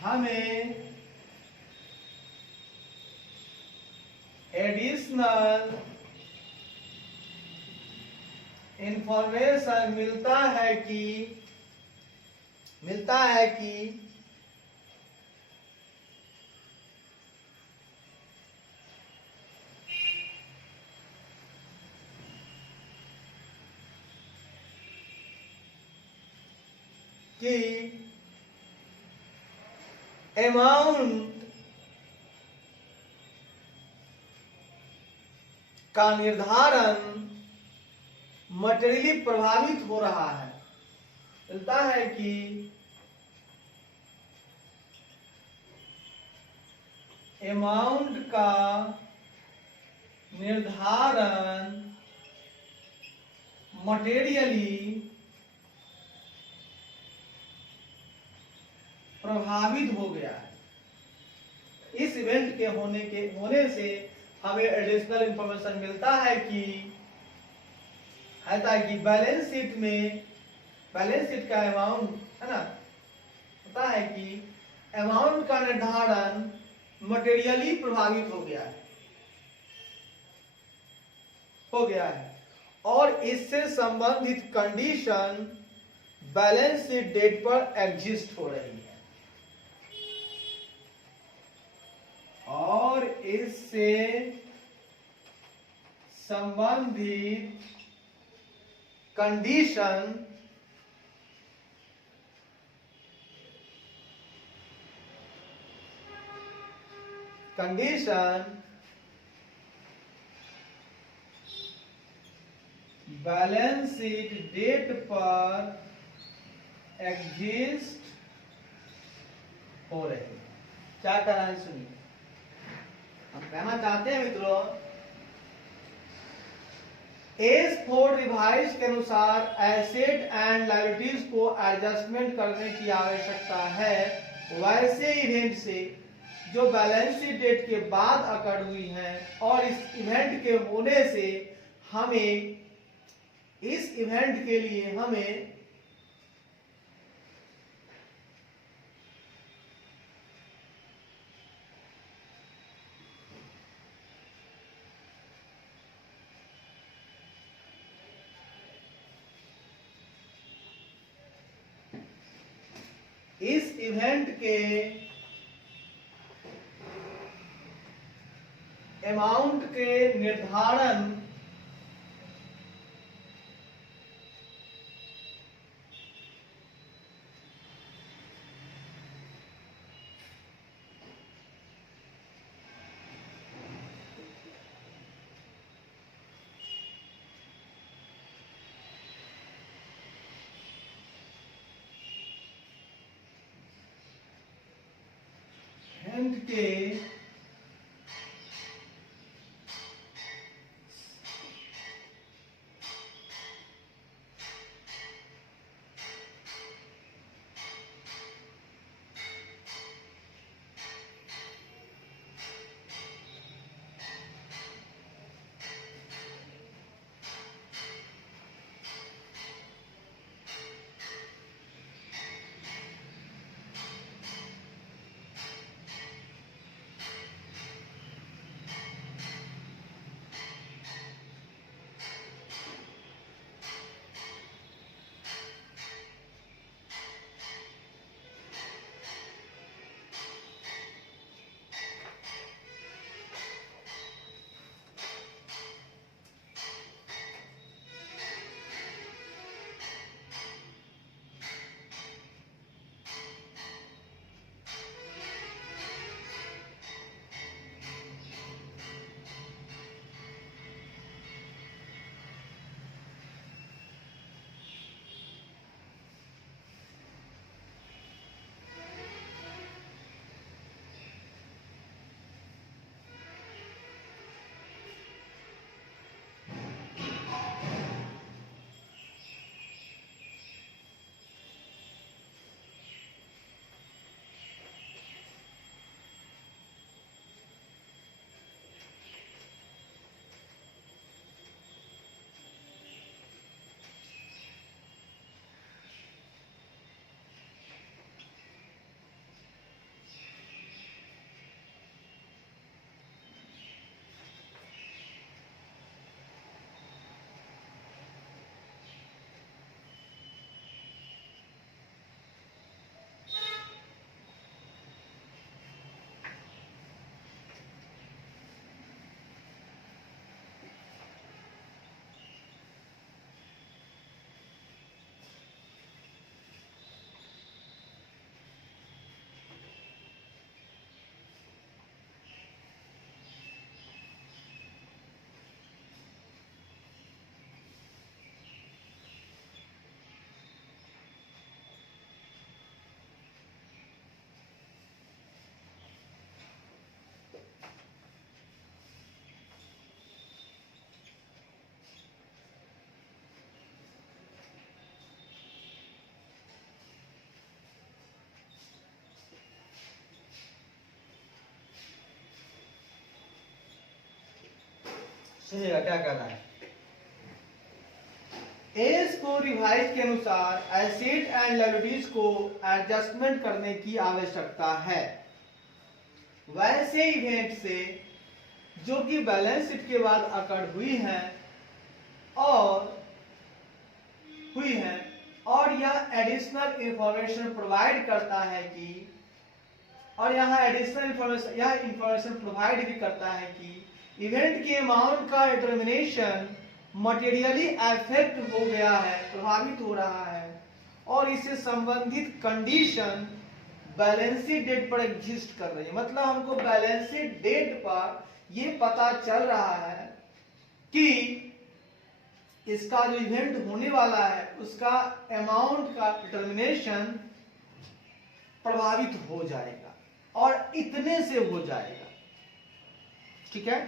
हमें एडिशनल इंफॉर्मेशन मिलता है कि अमाउंट का निर्धारण मटेरियली प्रभावित हो रहा है। मिलता है कि अमाउंट का निर्धारण मटेरियली प्रभावित हो गया है। इस इवेंट के होने से हमें एडिशनल इंफॉर्मेशन मिलता है कि बैलेंस शीट का अमाउंट है ना, पता है कि अमाउंट का निर्धारण मटेरियली प्रभावित हो गया है और इससे संबंधित कंडीशन बैलेंस शीट डेट पर एग्जिस्ट हो रही है, और इससे संबंधित कंडीशन बैलेंस शीट डेट पर एग्जिस्ट हो रही है। क्या कह रहा है सुनिए, हम कहना चाहते हैं मित्रों, एस4 रिवाइज के अनुसार एसेट एंड लायबिलिटीज को एडजस्टमेंट करने की आवश्यकता है वैसे इवेंट से जो बैलेंस शीट डेट के बाद अकर हुई हैं, और इस इवेंट के होने से हमें इस इवेंट के लिए हमें इस इवेंट के अमाउंट के निर्धारण के सुनिएगा क्या कर रहा है। एस को रिवाइज के अनुसार एसिड एंड लायबिलिटीज को एडजस्टमेंट करने की आवश्यकता है। वैसे इवेंट से जो कि बैलेंस शीट के बाद अकड़ हुई हैं और यह एडिशनल इंफॉर्मेशन प्रोवाइड करता है कि और यहाँ एडिशनल इंफॉर्मेशन प्रोवाइड भी करता है कि इवेंट के अमाउंट का डिटर्मिनेशन मटेरियली अफेक्ट हो गया है, प्रभावित हो रहा है, और इससे संबंधित कंडीशन बैलेंस शीट डेट पर एग्जिस्ट कर रही है। मतलब हमको बैलेंस शीट डेट पर ये पता चल रहा है कि इसका जो इवेंट होने वाला है उसका अमाउंट का डिटर्मिनेशन प्रभावित हो जाएगा और इतने से हो जाएगा। ठीक है,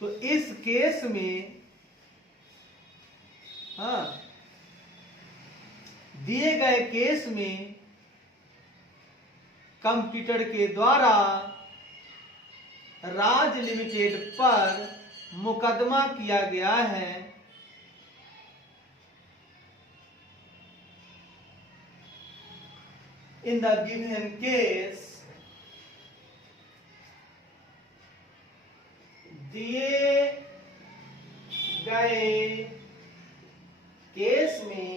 तो इस केस में दिए गए केस में कंप्यूटर के द्वारा राज लिमिटेड पर मुकदमा किया गया है। इन द गिवन केस दिए गए केस में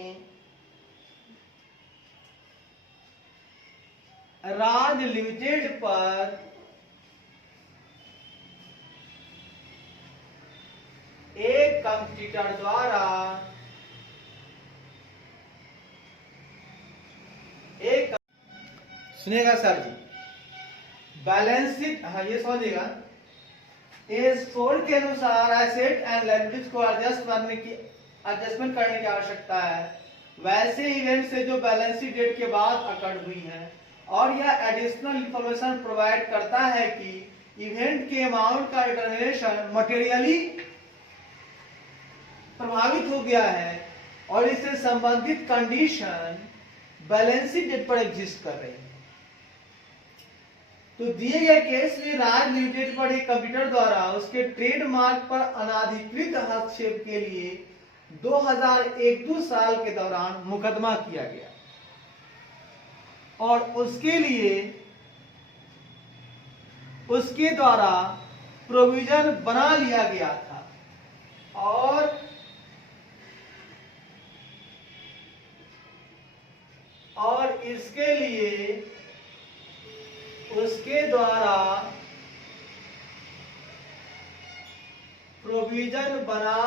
राज लिमिटेड पर एक कंप्यूटर द्वारा एक सुनेगा सर जी, बैलेंस शीट, हाँ ये समझिएगा, इस कोड के अनुसार एसेट एंड लायबिलिटीज को एडजस्टमेंट करने की आवश्यकता है। वैसे इवेंट से जो बैलेंस शीट डेट के बाद अकड़ हुई है और यह एडिशनल इंफॉर्मेशन प्रोवाइड करता है कि इवेंट के अमाउंट का डिटर्मिनेशन मटेरियली प्रभावित हो गया है और इससे संबंधित कंडीशन बैलेंस शीट डेट पर एग्जिस्ट कर रही है। तो दिए गए केस में राज लिमिटेड पर एक कंप्यूटर द्वारा उसके ट्रेडमार्क पर अनाधिकृत हस्तक्षेप के लिए 2001-2 साल के दौरान मुकदमा किया गया और उसके लिए उसके द्वारा प्रोविजन बना लिया गया था और इसके लिए उसके द्वारा प्रोविजन बना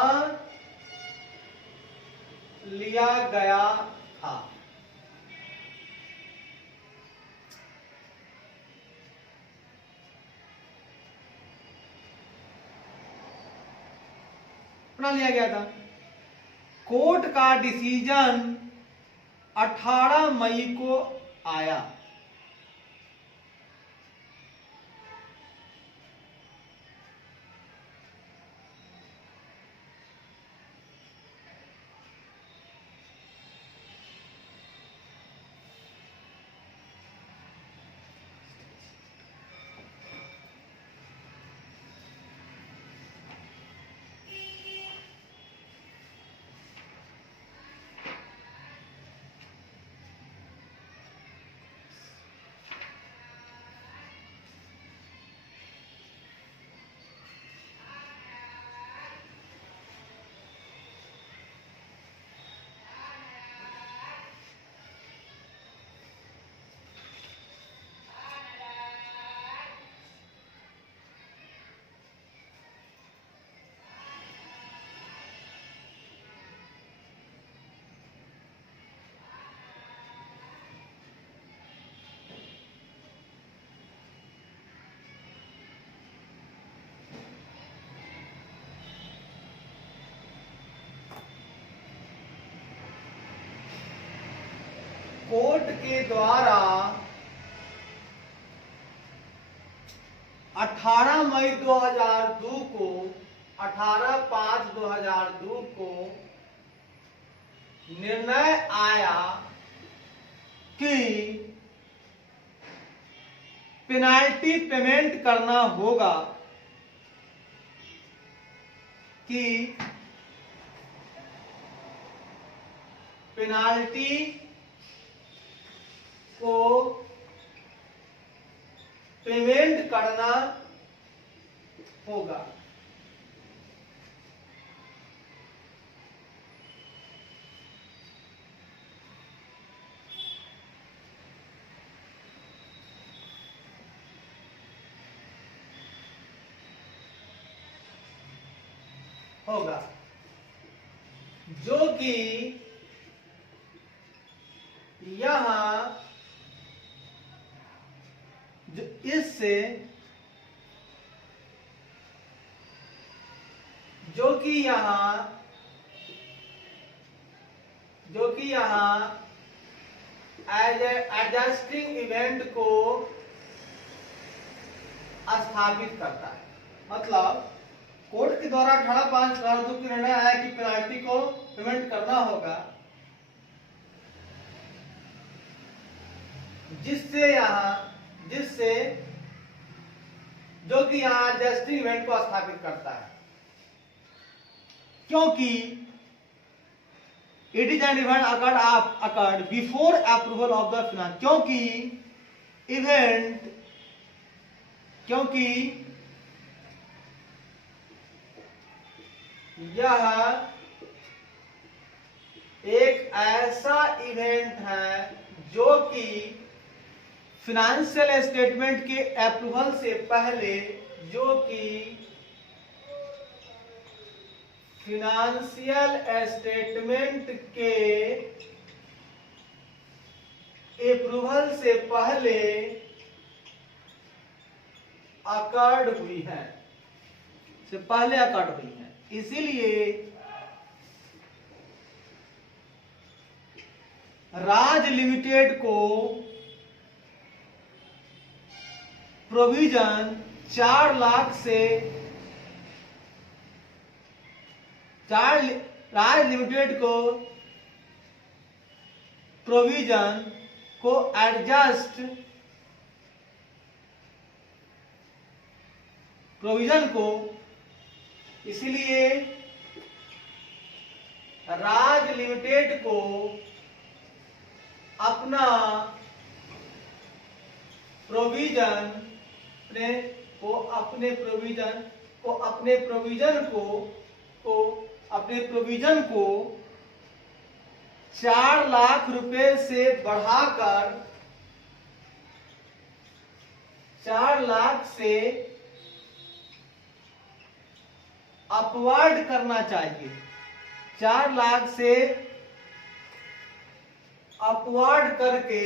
लिया गया था। बना लिया गया था। कोर्ट का डिसीजन 18 मई को आया। कोर्ट के द्वारा 18 मई 2002 को 18/5/2002 को निर्णय आया कि पेनाल्टी पेमेंट करना होगा कि पेनाल्टी को पेमेंट करना होगा। होगा जो कि यहां जो इससे जो कि यहां एडजस्टिंग इवेंट को स्थापित करता है। मतलब कोर्ट के द्वारा 18/5/2002 की निर्णय आया कि पेनाल्टी को पेमेंट करना होगा, जिससे जो कि यहां एडजस्टिंग इवेंट को स्थापित करता है, क्योंकि it is an event occurred before approval of the finance, क्योंकि यह एक ऐसा इवेंट है जो कि फाइनेंशियल स्टेटमेंट के अप्रूवल से पहले फाइनेंशियल स्टेटमेंट के अप्रूवल से पहले अकर्ड हुई है, इसीलिए राज लिमिटेड को प्रोविजन 4 लाख से राज लिमिटेड को प्रोविजन को एडजस्ट इसलिए राज लिमिटेड को अपना प्रोविजन को 4 लाख रुपए से बढ़ाकर 4 लाख से अपवर्ड करना चाहिए, 4 लाख से अपवर्ड करके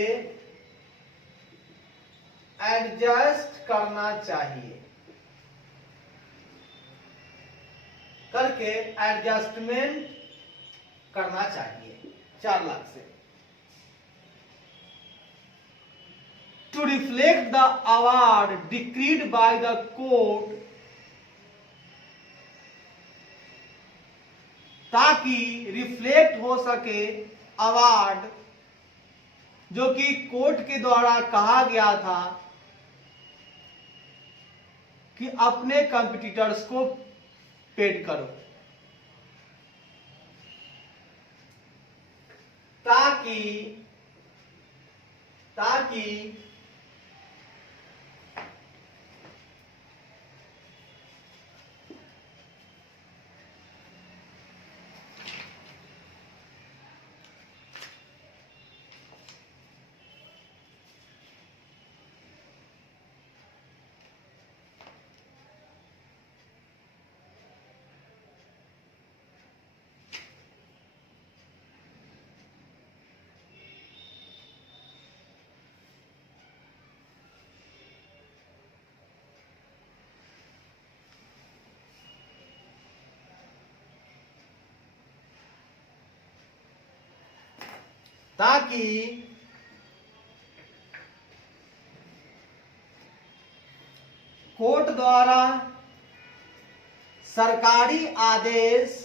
एडजस्ट करना चाहिए, एडजस्टमेंट करना चाहिए 4 लाख से। To reflect the award decreed by the court, ताकि रिफ्लेक्ट हो सके अवार्ड जो कि कोर्ट के द्वारा कहा गया था कि अपने कंपटीटर्स को पेड करो, ताकि कोर्ट द्वारा सरकारी आदेश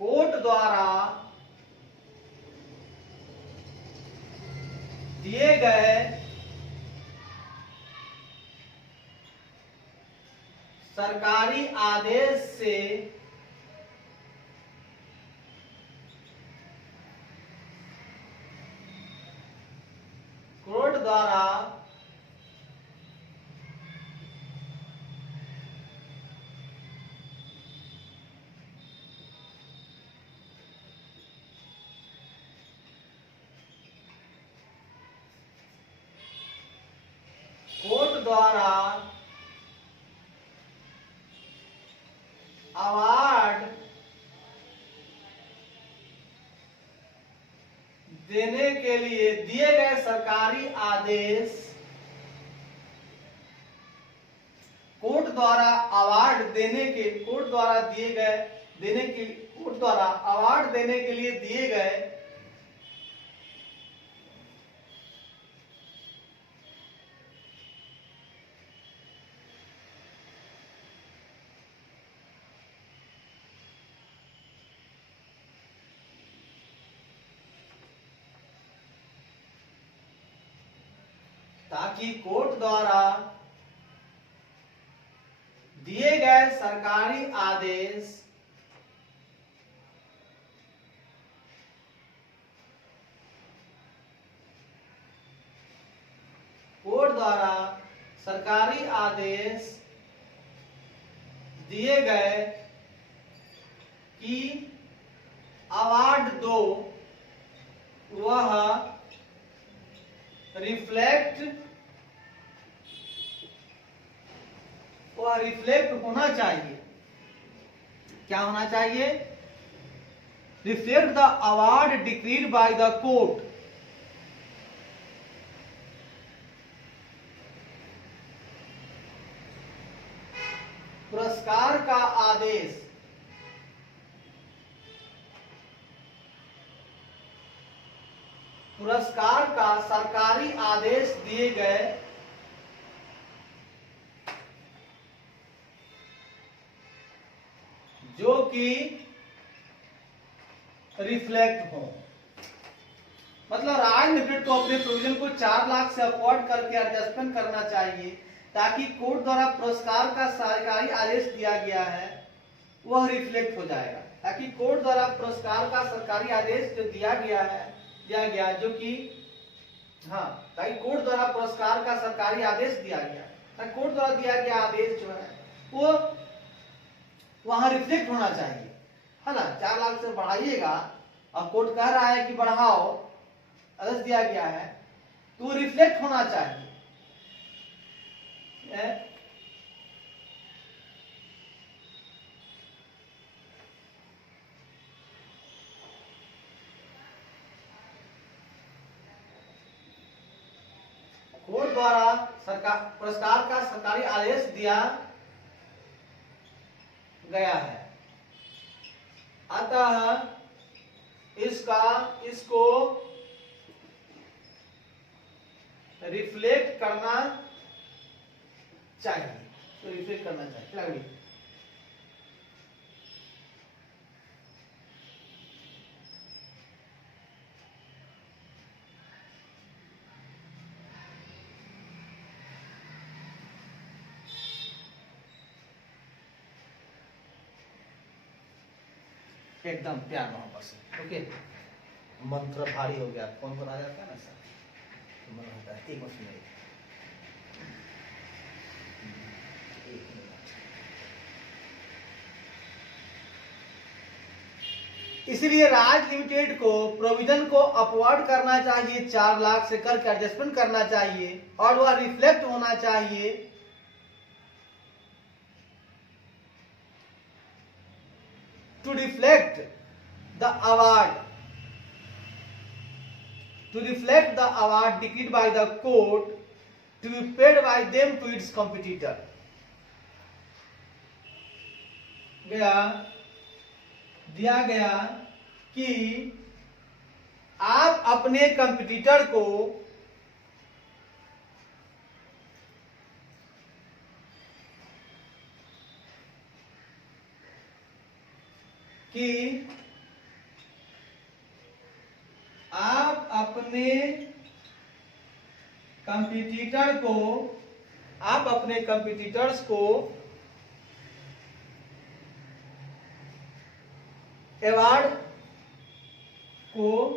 कोर्ट द्वारा दिए गए सरकारी आदेश से कोर्ट द्वारा अवार्ड देने के लिए दिए गए सरकारी आदेश कोर्ट द्वारा अवार्ड देने के कोर्ट द्वारा दिए गए देने के कोर्ट द्वारा अवार्ड देने के लिए दिए गए ताकि कोर्ट द्वारा दिए गए सरकारी आदेश कोर्ट द्वारा सरकारी आदेश दिए गए कि अवार्ड दो वह रिफ्लेक्ट होना चाहिए। क्या होना चाहिए? Reflect the award decreed by the court पुरस्कार का आदेश पुरस्कार का सरकारी आदेश दिए गए जो कि रिफ्लेक्ट हो। मतलब राज्य लिमिटेड को अपने प्रोविजन को 4 लाख से अपवर्ड करके एडजस्टमेंट करना चाहिए ताकि कोर्ट द्वारा पुरस्कार का सरकारी आदेश दिया गया है वह रिफ्लेक्ट हो जाएगा। ताकि कोर्ट द्वारा पुरस्कार का सरकारी आदेश जो दिया गया जो कि ताकि कोर्ट द्वारा पुरस्कार का सरकारी आदेश दिया गया ताकि कोर्ट द्वारा दिया गया आदेश जो है वो वहां रिफ्लेक्ट होना चाहिए, है ना। 4 लाख से बढ़ाइएगा और कोर्ट कह रहा है कि बढ़ाओ, आदेश दिया गया है तो रिफ्लेक्ट होना चाहिए। कोर्ट द्वारा पुरस्कार का सरकारी आदेश दिया गया है, अतः इसको रिफ्लेक्ट करना चाहिए। तो रिफ्लेक्ट करना चाहिए। एकदम प्यार मोहब्बत से। ओके, मंत्र भारी हो गया, फोन पर आ जाता है ना सर, तो मन होता है एक मिनट इसलिए राज लिमिटेड को प्रोविजन को अपवर्ड करना चाहिए, 4 लाख से करके एडजस्टमेंट करना चाहिए और वह रिफ्लेक्ट होना चाहिए to reflect the award decreed by the court to be paid by them to its competitor। दिया गया कि आप अपने कंपटीटर को कि अपने कंपटीटर्स को अवार्ड को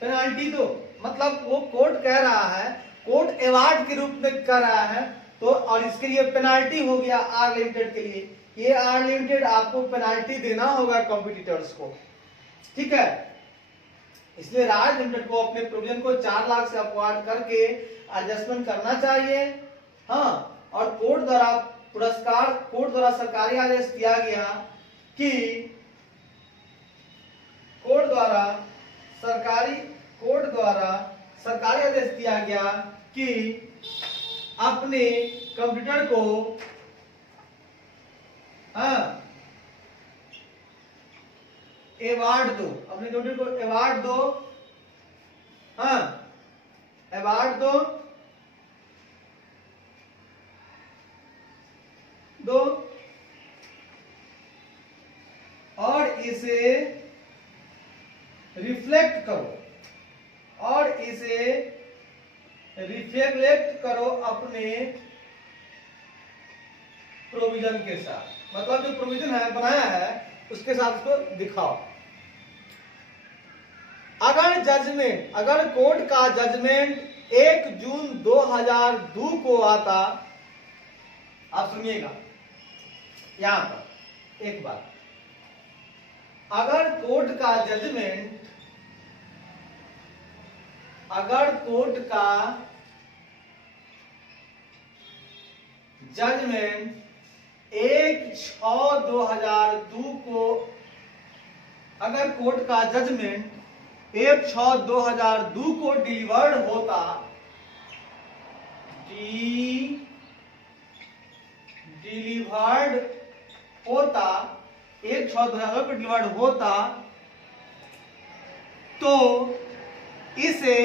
पेनाल्टी दो। मतलब वो कोर्ट कह रहा है, कोर्ट अवार्ड के रूप में कर रहा है, तो और इसके लिए पेनाल्टी हो गया आर लिमिटेड के लिए। ये आर लिमिटेड आपको पेनाल्टी देना होगा कॉम्पिटिटर्स को, ठीक है। इसलिए राज लिमिटेड को अपने प्रोविजन को 4 लाख से अपवार्ड करके एडजस्टमेंट करना चाहिए। हाँ, और कोर्ट द्वारा सरकारी आदेश दिया गया कि कोर्ट द्वारा सरकारी आदेश दिया गया कि अपने कंप्यूटर को अवार्ड दो, अपने कंप्यूटर को अवार्ड दो, अवार्ड दो और इसे रिफ्लेक्ट करो अपने प्रोविजन के साथ। मतलब जो प्रोविजन है बनाया है उसके साथ उसको दिखाओ। अगर कोर्ट का जजमेंट 1 जून 2002 को आता, आप सुनिएगा यहां पर एक बात, अगर कोर्ट का जजमेंट 1/6/2002 को, अगर कोर्ट का जजमेंट 1/6/2002 को डिलीवर्ड होता, 1/6/2002 को डिलीवर्ड होता, तो इसे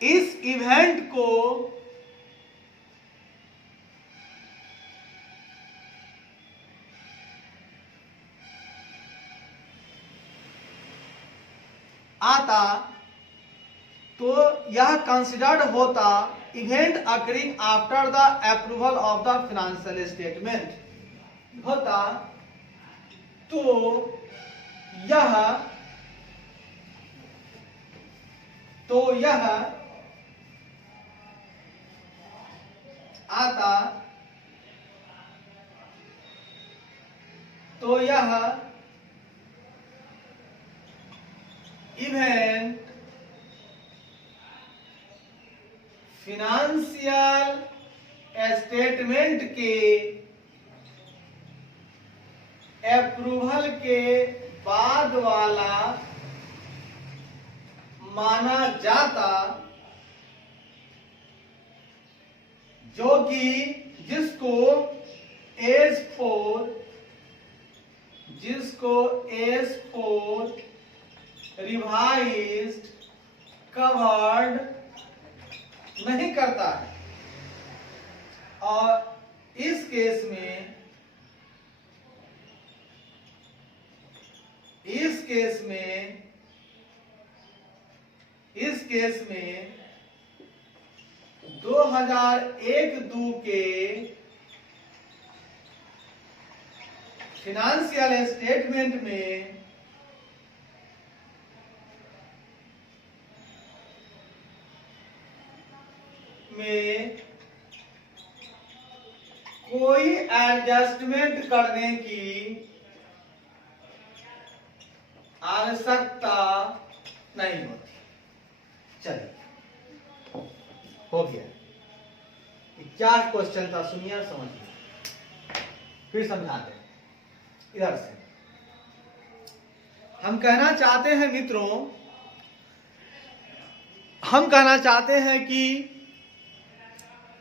इस इवेंट को आता तो यह कंसिडर्ड होता event occurring after the approval of the financial statement होता, तो यह आता, तो यह इवेंट फाइनेंशियल स्टेटमेंट के अप्रूवल के बाद वाला माना जाता, जो कि जिसको S4 रिवाइज्ड कवर्ड नहीं करता है। और इस केस में 2001-2 के फाइनेंशियल स्टेटमेंट में कोई एडजस्टमेंट करने की आवश्यकता नहीं होती। चलिए, हो गया। क्या क्वेश्चन था सुनिए और समझिए, फिर समझाते हैं। इधर से हम कहना चाहते हैं मित्रों, हम कहना चाहते हैं कि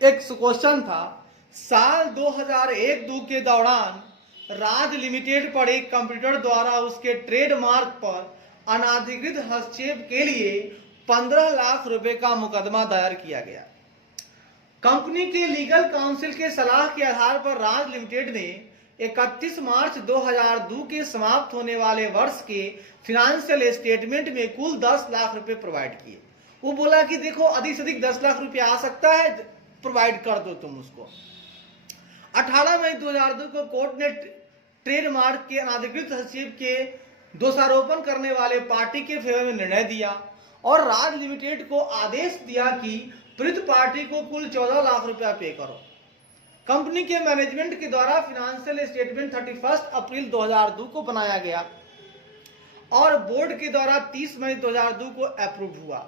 एक क्वेश्चन था साल 2001-2 के दौरान राज लिमिटेड पर एक कंप्यूटर द्वारा उसके ट्रेडमार्क पर अनाधिकृत हस्तक्षेप के लिए 15 लाख रुपए का मुकदमा दायर किया गया। कंपनी के लीगल काउंसिल के सलाह के आधार पर राज लिमिटेड ने 31 मार्च 2002 के समाप्त होने वाले वर्ष के फिनेंशियल स्टेटमेंट में कुल 10 लाख रुपए प्रोवाइड किए। वो बोला कि देखो अधिक से अधिक 10 लाख रुपए आ सकता है, प्रोवाइड कर दो तुम उसको। 18 मई 2002 को कोर्ट ने ट्रेडमार्क के अनाधिकृत हस्तक्षेप के दोषारोपण करने वाले पार्टी के फेवर में निर्णय दिया और राज लिमिटेड को आदेश दिया कि पीड़ित पार्टी को कुल 14 लाख रुपया पे करो। कंपनी के मैनेजमेंट के द्वारा फिनेंशियल स्टेटमेंट 31 अप्रैल 2002 को बनाया गया और बोर्ड के द्वारा 30 मई 2002 को अप्रूव हुआ।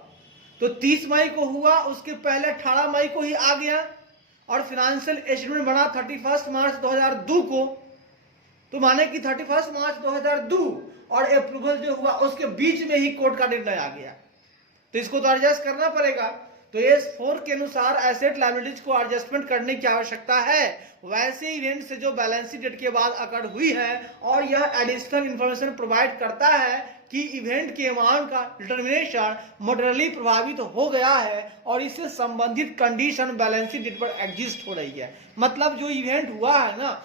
तो 30 मई को हुआ, उसके पहले 18 मई को ही आ गया और फिनेंशियल स्टेटमेंट बना 31 मार्च 2002 को। तो माने कि 31 मार्च 2002 और अप्रूवल जो हुआ उसके बीच में ही कोर्ट का निर्णय आ गया। तो इसको तो एडजस्ट करना पड़ेगा। तो S4 के अनुसार एसेट लायबिलिटीज को एडजस्टमेंट करने की आवश्यकता है वैसे इवेंट से जो बैलेंस शीट डेट के बाद अकर हुई है, और यह एडिशनल इंफॉर्मेशन प्रोवाइड करता है कि इवेंट के अमाउंट का डिटर्मिनेशन मॉडरली प्रभावित हो गया है और इससे संबंधित कंडीशन बैलेंस शीट डेट पर एग्जिस्ट हो रही है। मतलब जो इवेंट हुआ है ना,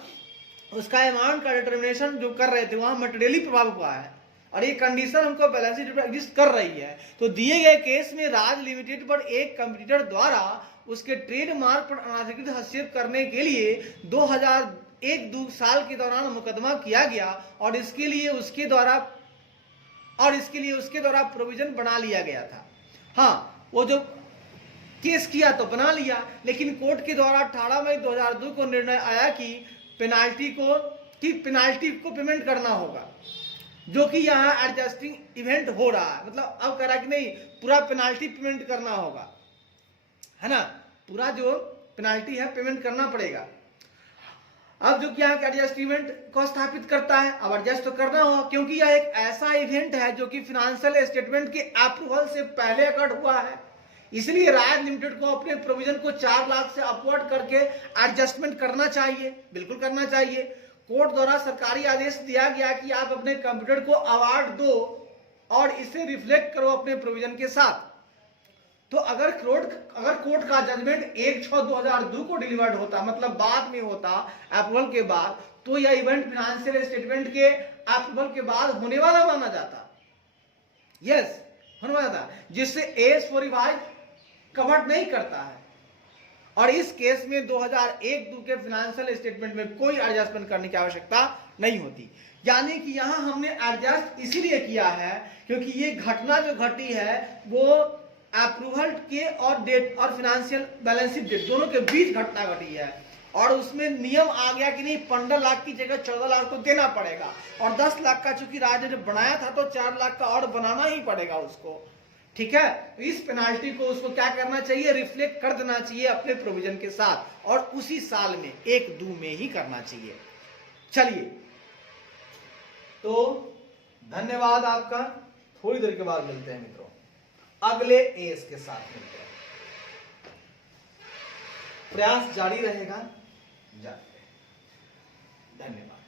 उसका अमाउंट का डिटर्मिनेशन जो कर रहे थे वहां मटेरियली प्रभाव हुआ है और ये कंडीशन हमको बैलेंस शीट पर एग्जिस्ट कर रही है। तो दिए गए केस में राज लिमिटेड पर एक कंपटीटर द्वारा उसके ट्रेडमार्क पर अनाधिकृत हस्तक्षेप करने के लिए 2001-2 साल के दौरान मुकदमा किया गया और इसके लिए उसके द्वारा प्रोविजन बना लिया गया था। हाँ, वो जो केस किया तो बना लिया, लेकिन कोर्ट के द्वारा 18 मई 2002 को निर्णय आया कि पेनाल्टी को पेमेंट करना होगा, जो कि यहाँ एडजस्टिंग इवेंट हो रहा है। मतलब अब कह रहा है कि नहीं, पूरा पेनाल्टी पेमेंट करना होगा, है ना, पूरा जो पेनाल्टी है पेमेंट करना पड़ेगा। अब जो कि यहाँ एडजस्ट इवेंट को स्थापित करता है, अब एडजस्ट तो करना होगा क्योंकि यह एक ऐसा इवेंट है जो कि फिनेंशियल स्टेटमेंट के अप्रूवल से पहले अकर्ड हुआ है। इसलिए राज लिमिटेड को अपने प्रोविजन को 4 लाख से अपवर्ड करके एडजस्टमेंट करना चाहिए, बिल्कुल करना चाहिए। कोर्ट द्वारा सरकारी आदेश दिया गया कि आप अपने कंप्यूटर को अवार्ड दो और इसे रिफ्लेक्ट करो अपने प्रोविजन के साथ। तो अगर कोर्ट का जजमेंट 1/6/2002 को डिलीवर्ड होता, मतलब बाद में होता अप्रूवल के बाद, तो यह इवेंट फिनेंशियल स्टेटमेंट के अप्रूवल के बाद होने वाला माना जाता। यस, होने वाला था, जिससे S4 रिवाइज कवर नहीं करता है। और इस केस में 2001-2 के फिनेंशियल स्टेटमेंट में कोई एडजस्टमेंट करने की आवश्यकता नहीं होती। यानी कि यहां हमने एडजस्ट इसीलिए किया है क्योंकि ये घटना जो घटी है वो अप्रूवल के और डेट और फिनेंशियल बैलेंस शीट डेट दोनों के बीच घटना घटी है और उसमें नियम आ गया कि नहीं, 15 लाख की जगह 14 लाख तो देना पड़ेगा और 10 लाख का चूंकि राज्य ने बनाया था तो 4 लाख का और बनाना ही पड़ेगा उसको। ठीक है, इस पेनाल्टी को उसको क्या करना चाहिए, रिफ्लेक्ट कर देना चाहिए अपने प्रोविजन के साथ और उसी साल में 1-2 में ही करना चाहिए। चलिए, तो धन्यवाद आपका। थोड़ी देर के बाद मिलते हैं मित्रों, अगले एस के साथ मिलते हैं। प्रयास जारी रहेगा। धन्यवाद।